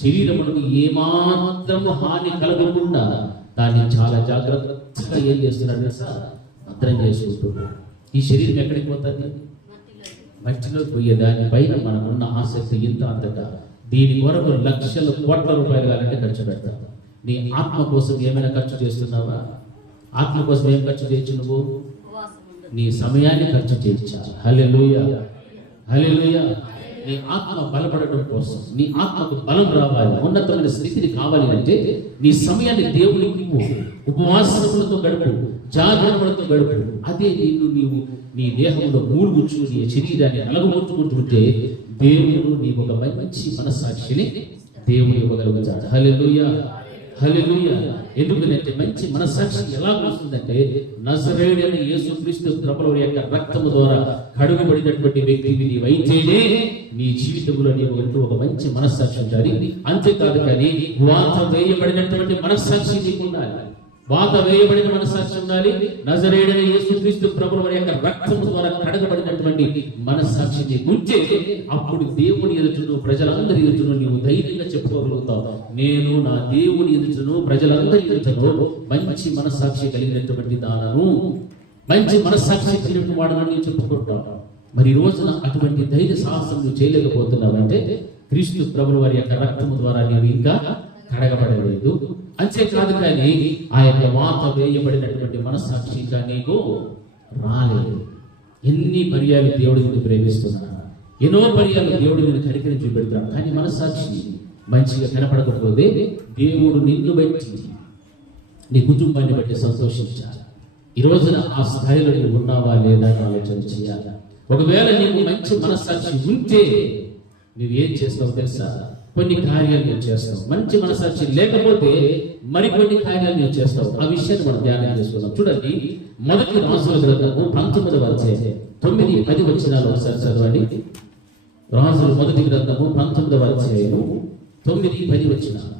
శరీరములకు ఏమాత్రము హాని కలగకుండా దాన్ని చాలా జాగ్రత్తగా ఏం చేస్తున్నాడు సార్? భద్రం చేసుకుంటున్నాడు. ఈ శరీరం ఎక్కడికి పోతుంది? మట్టిలో పోయే దానిపైన మనకున్న ఆసక్తి ఇంత అంతటా. దీని కొరకు లక్షల కోట్ల రూపాయలు కావాలంటే ఖర్చు పెడతాం. నీ ఆత్మ కోసం ఏమైనా ఖర్చు చేస్తున్నావా? ఆత్మ కోసం ఏం ఖర్చు చేయొచ్చు? నువ్వు నీ సమయాన్ని ఖర్చు చేయించాలి. హల్లెలూయా, హల్లెలూయా. నీ ఆత్మ బలపడడం కోసం, నీ ఆత్మకు బలం రావాలి, ఉన్నతమైన స్థితిని కావాలి అంటే నీ సమయాన్ని దేవునికి ఉపవాసములతో గడుపు, జాగరణములతో గడుపు. అదే నీవు నీ దేహంలో మూలుగుచ్చు, నీ శరీరాన్ని నలగొట్టుకుంటుంటే దేవుడు నీకు ఒక మంచి మనస్సాక్షిని దేవుడు ఇవ్వగలుగుతాడు. హల్లెలూయా, హల్లెలూయా. ఎందుకంటే మంచి మనస్సాక్షి ఎలా వస్తుందంటే నజరేయుడైన యేసుక్రీస్తు ప్రభువు యొక్క రక్తము ద్వారా కడుగుబడినటువంటి వ్యక్తివి నీవైతేనే నీ జీవితంలో నీకు అంటూ ఒక మంచి మనస్సాక్షి ఉండాలి. అంతేకాదు కానీ వాత వేయబడినటువంటి మనస్సాక్షి నీకు ఉండాలి. వాత వేయబడిన మనస్సాక్షి ఉండాలి. నజరేయుడైన యేసుక్రీస్తు ప్రభువు యొక్క రక్తము ద్వారా కడగబడినటువంటి మనస్సాక్షి నీకు ఉంటే అప్పుడు దేవుని ఎదుటను ప్రజలందరి ఎదుటను నీవు ధైర్యంగా చెప్పుకోగలుగుతావు. నేను నా దేవుని ఎదుటను ప్రజలందరి ఎదుటను మంచి మనస్సాక్షి కలిగినటువంటి దానను, మంచి మనస్సాక్షి కలిగిన వాడను నేను చెప్పుకుంటాను. మరి ఈ రోజున అటువంటి ధైర్య సాహసం నువ్వు చేయలేకపోతున్నావంటే క్రీస్తు ప్రభువు వారి యొక్క రక్తము ద్వారా నీవు ఇంకా కడగబడలేదు. అంతేకాదు కానీ ఆ యొక్క వాత వేయబడినటువంటి మనస్సాక్షి ఇంకా నీకు రాలేదు. ఎన్ని పర్యాలు దేవుడు నిన్ను ప్రేమిస్తున్నాడు, ఎన్నో పర్యాలు దేవుడు నిన్ను కనికరించి చూపెడతాడు. కానీ మనస్సాక్షి మంచిగా కనపడకపోతే దేవుడు నిన్ను బట్టి, నీ కుటుంబాన్ని బట్టి సంతోషించాలి. ఈ రోజున ఆ స్థాయిలో నువ్వు ఉన్నావా లేదా అని ఆలోచన చేయాలి. ఒకవేళ నీకు మంచి మనస్సాక్షి ఉంటే నువ్వేం చేస్తావు తెలుసా? కొన్ని కార్యాలు నేను చేస్తావు. మంచి మనసాక్షి లేకపోతే మరికొన్ని కార్యాలు నేను చేస్తావు. ఆ విషయాన్ని మనం ధ్యానం చేసుకుందాం. చూడండి, మొదటి రాజుల గ్రంథము 19వ అధ్యాయం 9-10 వచనాలు ఒకసారి చదవండి. రాజుల మొదటి గ్రంథము 19వ అధ్యాయము 9-10 వచనాలు.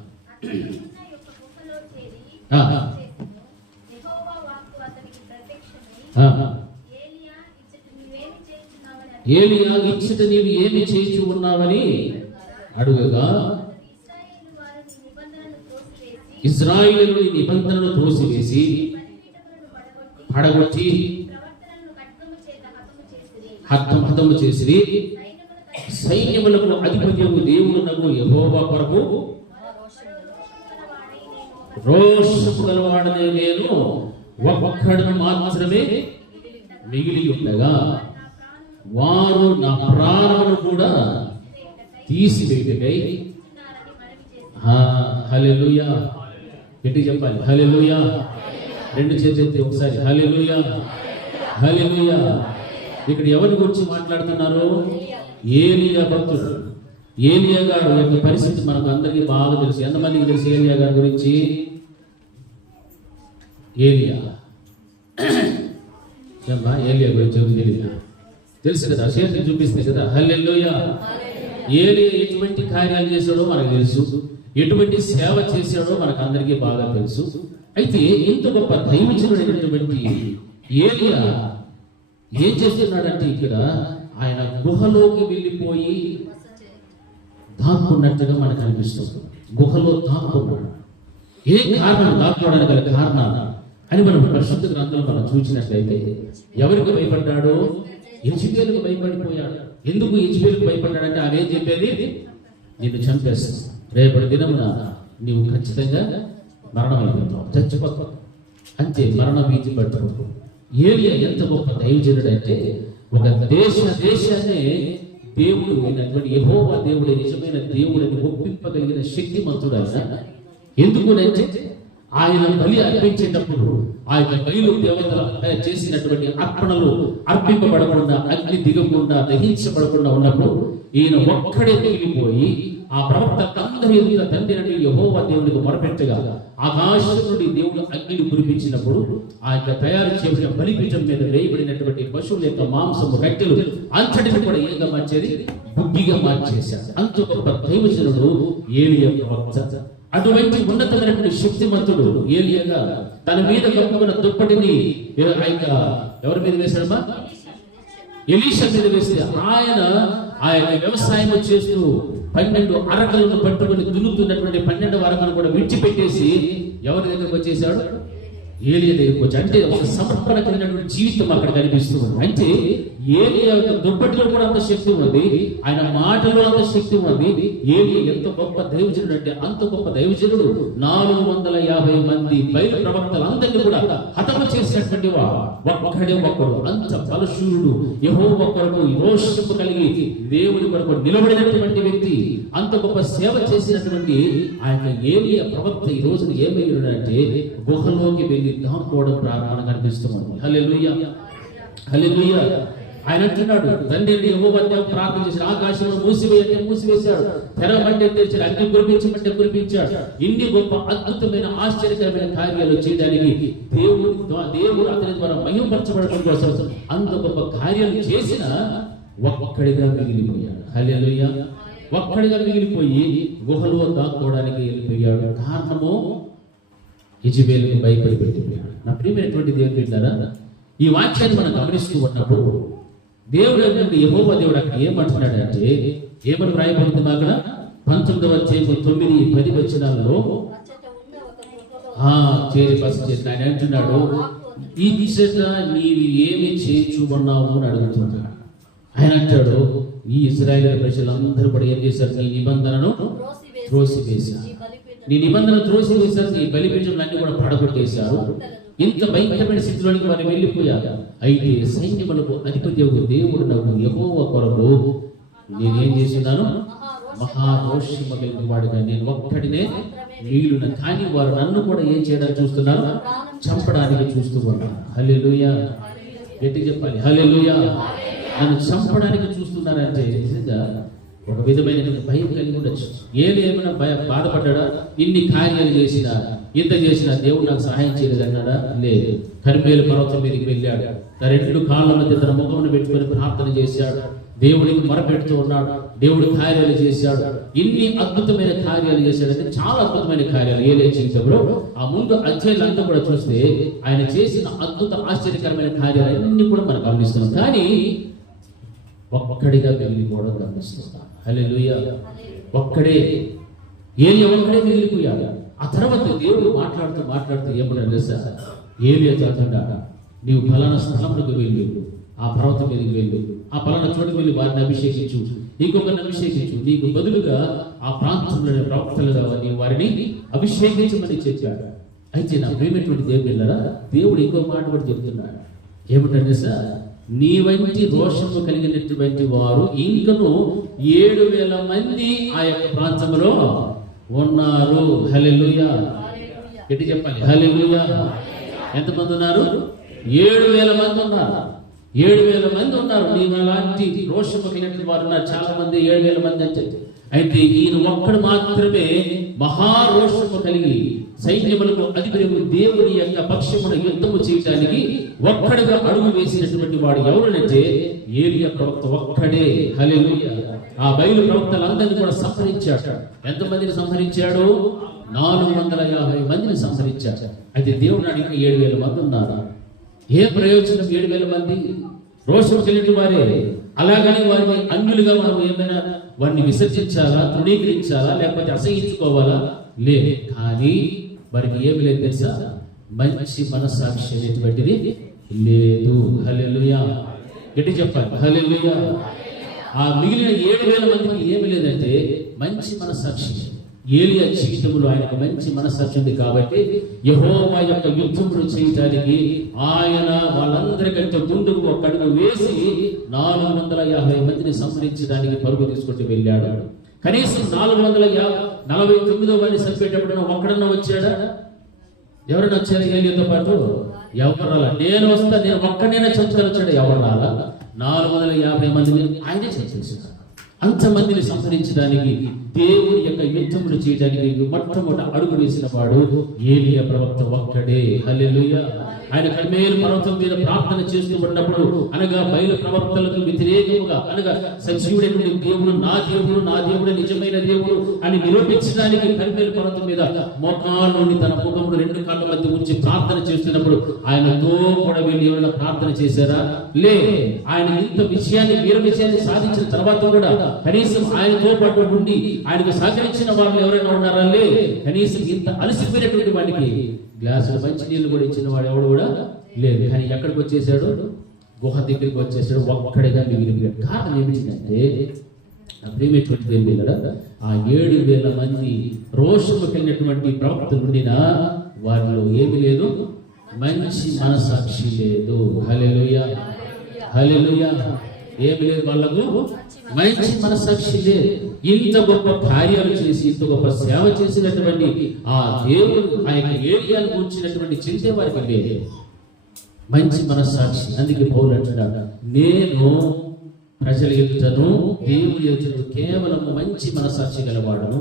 ఏలియా ఇచ్చట నీవు ఏమి చేయించు ఉన్నావని అడుగగా, ఇశ్రాయేలు నిబంధనను త్రోసివేసి పడగొట్టి హతము చేసిరి. సైన్యములకు అధిపత్యము దేవుడునకు యెహోవా కొరకు రోషము గలవాడనే నేను ఒక్కడును మాత్రమే మిగిలి ఉండగా వారు నా ప్రాణమును కూడా తీసివేయటకై. హల్లెలూయా. ఎట్టి చెప్పాలి? హల్లెలూయా. రెండు చేతులెత్తి ఒకసారి హల్లెలూయా, హల్లెలూయా. ఇక్కడ ఎవరి గురించి మాట్లాడుతున్నారు? ఏలియా భక్తుడు. ఏలియా గారు యొక్క పరిస్థితి మనకు అందరికీ బాగా తెలుసు. ఎంతమందికి తెలుసు ఏలియా గారి గురించి? ఏలియా గురించి ఎవరు తెలియదు? తెలుసు కదా, చేతి చూపిస్తే కదా. హల్లెలూయా. ఏలియా ఎటువంటి కార్యాలు చేశాడో మనకు తెలుసు, ఎటువంటి సేవ చేశాడో మనకు అందరికీ బాగా తెలుసు. అయితే ఇంత గొప్ప దైవజనుడైనటువంటి ఏలియా ఏం చేస్తున్నాడంటే, ఇక్కడ ఆయన గుహలోకి వెళ్ళిపోయి దాక్కున్నట్టుగా మనకు అనిపిస్తుంది. గుహలో దాక్కున్నాడు. ఏ కారణం దాక్కోవడానికి గల కారణాలు అని మనం పరిశుద్ధ గ్రంథంలో మనం చూసినట్లయితే, ఎవరికి భయపడ్డాడో? యెజబెలుకు భయపడిపోయాడు. ఎందుకు యెజబెలుకు భయపడ్డాడంటే, ఆమె ఏం చెప్పేది? నిన్ను చంపేస్తాను, రేపటి దినమున నీవు ఖచ్చితంగా మరణం అయిపోతావు, చచ్చిపోతావు. అంతే, మరణ భీతి పడుతుంది. ఏలియా ఎంత గొప్ప దైవజనుడు అంటే, ఒక దేశాన్ని దేవుడు అయినటువంటి యెహోవా దేవుడే నిజమైన దేవుడిని ఒప్పింపగలిగిన శక్తిమంతుడు ఆయన. ఎందుకునంటే, ఆయన బలి అర్పించేటప్పుడు ఆయన బలిలు దేవతల చేసినటువంటి అర్పణలు అర్పింపబడకుండా, అగ్ని దిగకుండా, దహించబడకుండా ఉన్నప్పుడు ఈయన ఒక్కడే మిగిలిపోయి ఆ ప్రవక్త అందరి ఎదుట తండ్రి అంటే యెహోవా దేవుడికి మొరపెట్టగా, ఆకాశం నుండి దేవుడు అగ్నిని కురిపించినప్పుడు ఆ యొక్క తయారు చేసిన బలిపీఠం మీద వేయబడినటువంటి పశువుల యొక్క మాంసము, రెక్కలు అంతటిని కూడా ఏగా మార్చేది, బుగ్గిగా మార్చేశారు. అంత గొప్ప దైవజనుడు ఏలియా ప్రవక్త. అటువంటి ఉన్నతమైనటువంటి శక్తిమంతుడు ఏలియాగా తన మీద కప్పుకున్న దుప్పటిని ఎవరి మీద వేశాడమ్మా? ఎలీషా మీద వేస్తే, ఆయన వ్యవసాయం చేస్తూ 12 అరకలను పట్టుకుని దున్నుతున్నటువంటి 12 అరకలను కూడా విడిచిపెట్టేసి ఎవరి దగ్గరకు వచ్చేసాడు? ఏలియా దగ్గరకు వచ్చి. అంటే ఒక సమర్పణ కలిగినటువంటి జీవితం అక్కడ కనిపిస్తుంది. అంటే ఏలియా యొక్క దుప్పటిలో కూడా అంత శక్తి ఉంది, ఆయన మాటలో అంత శక్తి ఉంది. ఏలియా ఎంత గొప్ప దైవజనుడు అంటే, అంత గొప్ప దైవజనుడు 450 మంది బయలు ప్రవక్తలందరినీ కూడా హతము చేసినటువంటి ఒక్కడే ఒక్కడు. అంత బలశూరుడు, యెహోవా కొరకు రోషము కలిగి దేవుడి కొరకు నిలబడినటువంటి వ్యక్తి, అంత గొప్ప సేవ చేసినటువంటి ఆయన ఏలియా ప్రవక్త ఈ రోజున ఏమయ్యాడంటే, గుహలోకి వెళ్ళి దాక్కోవడం ప్రారంభం కనిపిస్తుంది. హల్లెలూయా, హల్లెలూయా. ఆయన అంటున్నాడు, తండ్రి యెహోవా దేవుడు ప్రార్థన చేసి ఆకాశంలో మూసివేయంటే మూసివేశాడు, తెరవమంటే తెరిచాడు, అగ్ని కురిపించమంటే కురిపించాడు. ఇన్ని గొప్ప అద్భుతమైన ఆశ్చర్యకరమైన కార్యాలు చేయడానికి దేవుడు అతని ద్వారా మహిమపరచబడటం కోసం అంత గొప్ప కార్యాలు చేసిన ఒక్కడిగా మిగిలిపోయాడు. హల్లెలూయా. ఒక్కడిగా మిగిలిపోయి గుహలో దాక్కోవడానికి వెళ్ళిపోయాడు. కారణము యెజబెలుకు భయపడి పెట్టిపోయాడు. నా ప్రియమైనటువంటి దేవుని బిడ్డలారా, ఈ వాక్యాన్ని మనం గమనిస్తూ ఉన్నప్పుడు దేవుడు అంటే యెహోవా దేవుడు అక్కడ ఏమంటున్నాడు అంటే, ఏమని వ్రాయబడుతుంది అక్కడ 19వ అధ్యాయం 9-10 వచనాలలో చేరి బస చేసిన ఆయన అంటున్నాడు, ఈ దిశట నీవు ఏమి చేయించుకున్నావు అని అడుగుతున్నాడు. ఆయన అంటాడు, ఈ ఇశ్రాయేలు ప్రజలందరూ కూడా ఏం చేశారు? నీ నిబంధనను త్రోసివేశారు, నీ నిబంధన త్రోసివేశారు, నీ బలిపీఠములన్నీ కూడా పడగొట్టేశారు. ఇంత భయంకరమైన స్థితిలోనికి వారు వెళ్ళిపోయారు. అయితే సైన్యములకు అధిపత్యకు దేవుడు నాకు యెహోవా కొరకు నేనేం చేస్తున్నాను? మహారోషము కలిగిన వాడుగా నేను ఒక్కడినే మిగిలిన. కానీ వారు నన్ను కూడా ఏం చేయడానికి చూస్తున్నారు? చంపడానికి చూస్తూ ఉన్నారు. హల్లెలూయా. గట్టి చెప్పాలి, హల్లెలూయా. నన్ను చంపడానికి చూస్తున్నారంటే నిజంగా ఒక విధమైన భయం కలిగి ఉండొచ్చు. ఏమైనా బాధపడ్డా, ఇన్ని కార్యాలు చేసినా, ఇంత చేసినా దేవుడు నాకు సహాయం చేయలేదు అన్నాడా? లేదు. కర్మేలు పర్వతం మీదకి వెళ్ళాడు, తన రెండు కాళ్ళ మధ్య తన ముఖమును పెట్టుకొని ప్రార్థన చేశాడు, దేవుడికి మొరపెడుతూ ఉన్నాడు, దేవుడు కార్యాలు చేశాడు. ఇన్ని అద్భుతమైన కార్యాలు చేశాడంటే చాలా అద్భుతమైన కార్యాలు ఏలే జీవితంలో. ఆ ముందు అధ్యాయులంతా కూడా చూస్తే ఆయన చేసిన అద్భుత ఆశ్చర్యకరమైన కార్యాలన్నీ కూడా మనం గమనిస్తున్నాం. కానీ ఒక్కడిగా మిగిలిపోవడం గమనిస్తున్నాం. హల్లెలూయా. ఒక్కడే మిగిలిపోయాడు. ఆ తర్వాత దేవుడు మాట్లాడుతూ ఏమన్నా తెలుసా? ఏలియా కాకుండా నీవు ఫలానా స్థలంలోకి వెళ్ళి ఆ పర్వతం మీదకి వెళ్ళు, ఆ ఫలానా చోటుకు వెళ్ళి వారిని అభిషేకించు, ఇంకొకరిని అభిషేకించు, నీకు బదులుగా ఆ ప్రాంతంలోని ప్రవక్తలుగా వారిని అభిషేకించమని చెప్పాడు. అయితే నా ప్రేమటువంటి దేవుళ్ళారా, దేవుడు ఇంకో మాట కూడా చెప్తున్నాడు. ఏమిటంటే సార్, నీ వంటి రోషము కలిగినటువంటి వారు ఇంకను 7,000 మంది ఆ యొక్క ప్రాంతంలో ఉన్నారు. హల్లెలూయా. ఎట్టి చెప్పాలి? హల్లెలూయా. ఎంతమంది ఉన్నారు? 7,000 మంది ఉన్నారు. 7,000 మంది ఉన్నారు. నీవు అలాంటి రోషము కలిగినటువంటి వారు ఉన్నారు చాలా మంది. 7,000 మంది అంటే అయితే ఈయన ఒక్కడు మాత్రమే మహారోషము కలిగి సైన్యములకు అధిపతి దేవుని యొక్క పక్షమున యుద్ధము చేయడానికి ఒక్కడిగా అడుగు వేసినటువంటి వాడు ఎవరునంటే ఏలియా ప్రవక్త ఒక్కడే. హల్లెలూయా. ఆ బయలు ప్రవక్తలందరినీ కూడా సంహరించాడు. ఎంతమందిని సంహరించాడు? 450 మందిని సంహరించాడు. అయితే దేవుడు అడిగిన 7,000 మంది ఉన్నారు. ఏ ప్రయోజనం? 7,000 మంది రోషం కలిగిన వారే. అలాగని వారిని అన్యులుగా మనం ఏమైనా వారిని విసర్జించాలా, తృణీకరించాలా, లేకపోతే అసహించుకోవాలా? లేదు. కానీ వారికి ఏమి లేదు తెలుసా? మంచి మనస్సాక్షి అనేటువంటిది లేదు. హల్లెలూయా. గట్టి చెప్పాలి. హల్లెలూయా. ఆ మిగిలిన 7,000 మందికి ఏమి లేదంటే మంచి మనస్సాక్షి. ఏలియా జీవితంలో ఆయనకు మంచి మనస్సాక్షి ఉంది కాబట్టి యెహోవా యొక్క యుద్ధమును చేయడానికి ఆయన వాళ్ళందరికంటే ముందుకు ఒక అడుగు వేసి 450 మందిని సంహరించడానికి పరుగు తీసుకుంటూ వెళ్ళాడు. కనీసం 449 వాడిని చంపేటప్పుడు ఒక్కడన్నా వచ్చాడా? ఎవరైనా వచ్చారు ఏలియాతో పాటు? ఎవరు రాలా. నేను వస్తా, నేను ఒక్కడైనా చంపుతాను వచ్చాడు. ఎవరు రాలా. 450 మందిని ఆయనే చంపేశాడు. అంతమందిని సంహరించడానికి దేవుని యొక్క యుద్ధములు చేయడానికి మొట్టమొదటి అడుగు వేసిన వాడు ఏలియా ప్రవక్త ఒక్కడే. హల్లెలూయా. ఆయన కర్మేలు పర్వతం మీద ప్రార్థన చేస్తూ ఉన్నప్పుడు అనగా బయలు ప్రవక్తలకు వ్యతిరేకముగా అనగా సజీవుడైన దేవుడు నా దేవుడే నిజమైన దేవుడు అని నిరూపించడానికి కర్మేలు పర్వతం మీద మోకాళ్ళలోని తన ముఖమును 2 కాళ్ళ మధ్య ఉంచి ప్రార్థన చేస్తున్నప్పుడు ఆయనతో కూడా వీళ్ళు ఎవరైనా ప్రార్థన చేశారా? లే. ఆయన ఇంత విషయాన్ని సాధించిన తర్వాత కూడా కనీసం ఆయనతో పాటు ఉండి ఆయనకు సహకరించిన వాళ్ళు ఎవరైనా ఉన్నారా? లే. కనీసం ఇంత అలసిపోయినటువంటి వాడికి గ్లాసులు మంచి నీళ్లు కూడా ఇచ్చిన వాడు ఎవడు కూడా లేదు. కానీ ఎక్కడికి వచ్చేసాడు? గుహ దగ్గరికి వచ్చేసాడు. ఒక్కడిగా మిగిలిపోయాడు. కారణం ఏమిటంటే ప్రేమేటువంటి దేవుళ్ళ ఆ 7,000 మంది రోషము కలిగినటువంటి ప్రవక్తలు ఉండినా వారిలో ఏమి లేదు? మంచి మనసాక్షి లేదు. హల్లెలూయా. హల్లెలూయా. ఏమి లేదు వాళ్ళకు? మంచి మనసాక్షి లేదు. ఇంత గొప్ప కార్యాలు చేసి ఇంత గొప్ప సేవ చేసినటువంటి ఆ దేవుడు ఆయన ఏలియాను కూర్చున్నటువంటి చింతే వారికి లేదు మంచి మనస్సాక్షి. అందుకే పౌలు అంటున్నాడు, నేను ప్రజల ఎదుటను దేవుని ఎదుటను కేవలం మంచి మనస్సాక్షి గలవాడను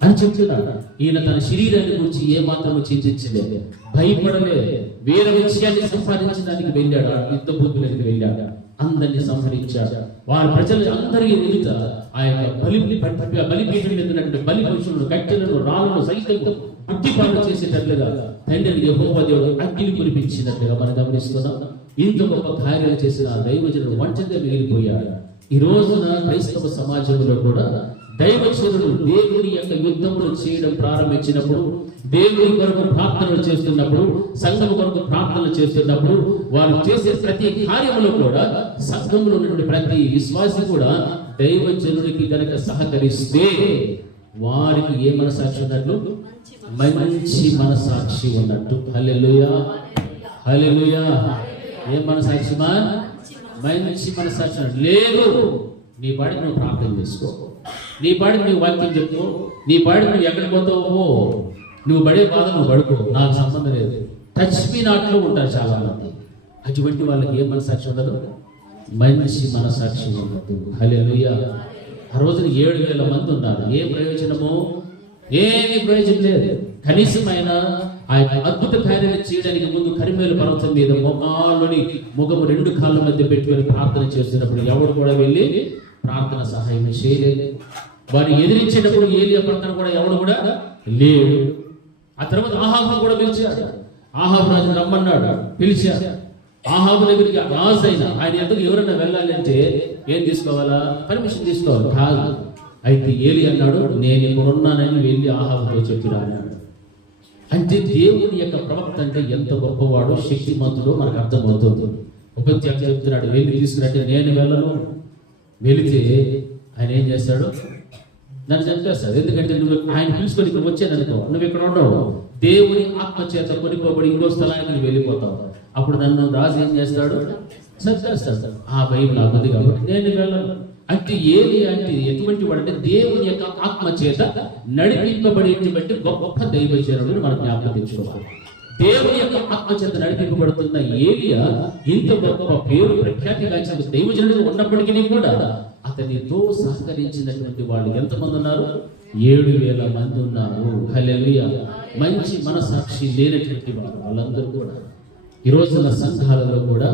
అని చెప్తున్నాడు. ఈయన తన శరీరాన్ని గురించి ఏ మాత్రము చింతించలేదు, భయపడలేదు. వేరే విషయాన్ని సంపాదించడానికి వెళ్ళాడు, యుద్ధ భూములకు వెళ్ళాడు, అందరినీ సంహరించాడు. వారి ప్రజలు అందరి ఎదుట ఆ యొక్క బలిపీఠం మీద బలి పశువులను, కట్టెలను, రాళ్ళను సైతం బుద్ధిపాలు చేసేటట్లుగా తండ్రిని యెహోవా దేవుడు అగ్ని కురిపించినట్లుగా మనం గమనిస్తున్నాం. ఇంత గొప్ప కార్యాలు చేసిన ఆ దైవజనుడు ఒంటరిగా మిగిలిపోయాడు. ఈ రోజున క్రైస్తవ సమాజంలో కూడా దైవజనుడు దేవుని యొక్క యుద్ధములు చేయడం ప్రారంభించినప్పుడు, దేవుని కొరకు ప్రార్థనలు చేస్తున్నప్పుడు, సంఘం కొరకు ప్రార్థనలు చేస్తున్నప్పుడు, వారు చేసే ప్రతి కార్యములో కూడా సంఘంలో ఉన్నటువంటి ప్రతి విశ్వాసి కూడా దైవజనుడికి గనక సహకరిస్తే వారికి ఏ మనసాక్షి ఉన్నట్లు? మంచి మనసాక్షి ఉన్నట్టు. హల్లెలూయా. హల్లెలూయా. ఏ మనసాక్షిమా? మంచి మనసాక్షి. లేదు, నీ పాడికి నువ్వు ప్రార్థన చేసుకో, నీ పాడికి నువ్వు వాక్యం చెప్పుకో, నీ పాడికి నువ్వు ఎక్కడికి పోతావో, నువ్వు పడే బాధ నువ్వు పడుకో, నాకు సంబంధం లేదు. టచ్ మీ నాట్లో ఉంటారు చాలా మంది. అటువంటి వాళ్ళకి ఏ మనసాక్షి ఉండదు? మంచి మనసాక్షి ఉండదు. హల్లెలూయా. ఆ రోజున 7,000 మంది ఉన్నారు. ఏ ప్రయోజనము? ఏమి ప్రయోజనం లేదు. కనీసమైన ఆ అద్భుత కార్యాలు చేయడానికి ముందు కరిమేలు పర్వతం మీద ముఖము 2 కాళ్ళ మధ్య పెట్టుకొని ప్రార్థన చేస్తున్నప్పుడు ఎవడు కూడా వెళ్ళి ప్రార్థన సహాయం చేయలేదు. వారిని ఎదిరించేటప్పుడు ఏలియా ప్రార్థన కూడా ఎవడు కూడా లేడు. ఆ తర్వాత ఆహాబు కూడా పిలిచాడు. ఆహాబు రాజు రమ్మన్నాడు, పిలిచాడు. ఆహాబు దగ్గరికి రాజు అయినా ఆయన ఎందుకు ఎవరైనా వెళ్ళాలి అంటే ఏం తీసుకోవాలా? పర్మిషన్ తీసుకోవాలి కాదు. అయితే ఏలి అన్నాడు, నేను ఇక్కడ ఉన్నానని వెళ్ళి ఆహాబుతో చెప్పిరా అన్నాడు. అంటే దేవుని యొక్క ప్రవక్త అంటే ఎంత గొప్పవాడో, శక్తిమంతుడో మనకు అర్థమవుతుంది. ఉపత్యాగం చెప్తున్నాడు, వెళ్ళి తీసుకురంటే నేను వెళ్ళను. వెళితే ఆయన ఏం చేస్తాడు? నన్ను చంపేస్తాడు. ఎందుకంటే నువ్వు ఆయన పిలుచుకొని ఇక్కడ వచ్చాననుకో, నువ్వు ఇక్కడ ఉండవు. దేవుని ఆత్మ చేత కొనిపోబడి ఇంకో స్థలానికి నువ్వు వెళ్ళిపోతావు. అప్పుడు నన్ను రాజు ఏం చేస్తాడు? చంపేస్తాడు. ఆ భయం నాకు ఉంది కాబట్టి నేను వెళ్ళను. అంటే ఏది అంటే ఎటువంటి వాడు అంటే దేవుని యొక్క ఆత్మ చేత నడిపింపబడేటువంటి గొప్ప దైవజనుడు మనం జ్ఞాపకం తెచ్చుకోవాలి. దేవుని యొక్క ఆత్మ చేత నడిపింపబడుతున్న ఏలియా ఇంత గొప్ప పేరు ప్రఖ్యాతిగాంచిన దైవజనుడు ఉన్నప్పటికీ కూడా అతనితో సహకరించినటువంటి వాళ్ళు ఎంతమంది ఉన్నారు? 7,000 మంది ఉన్నారు. హల్లెలూయా. మంచి మనసాక్షి లేనటువంటి వాళ్ళందరూ కూడా ఈ రోజున సంఘాలలో కూడా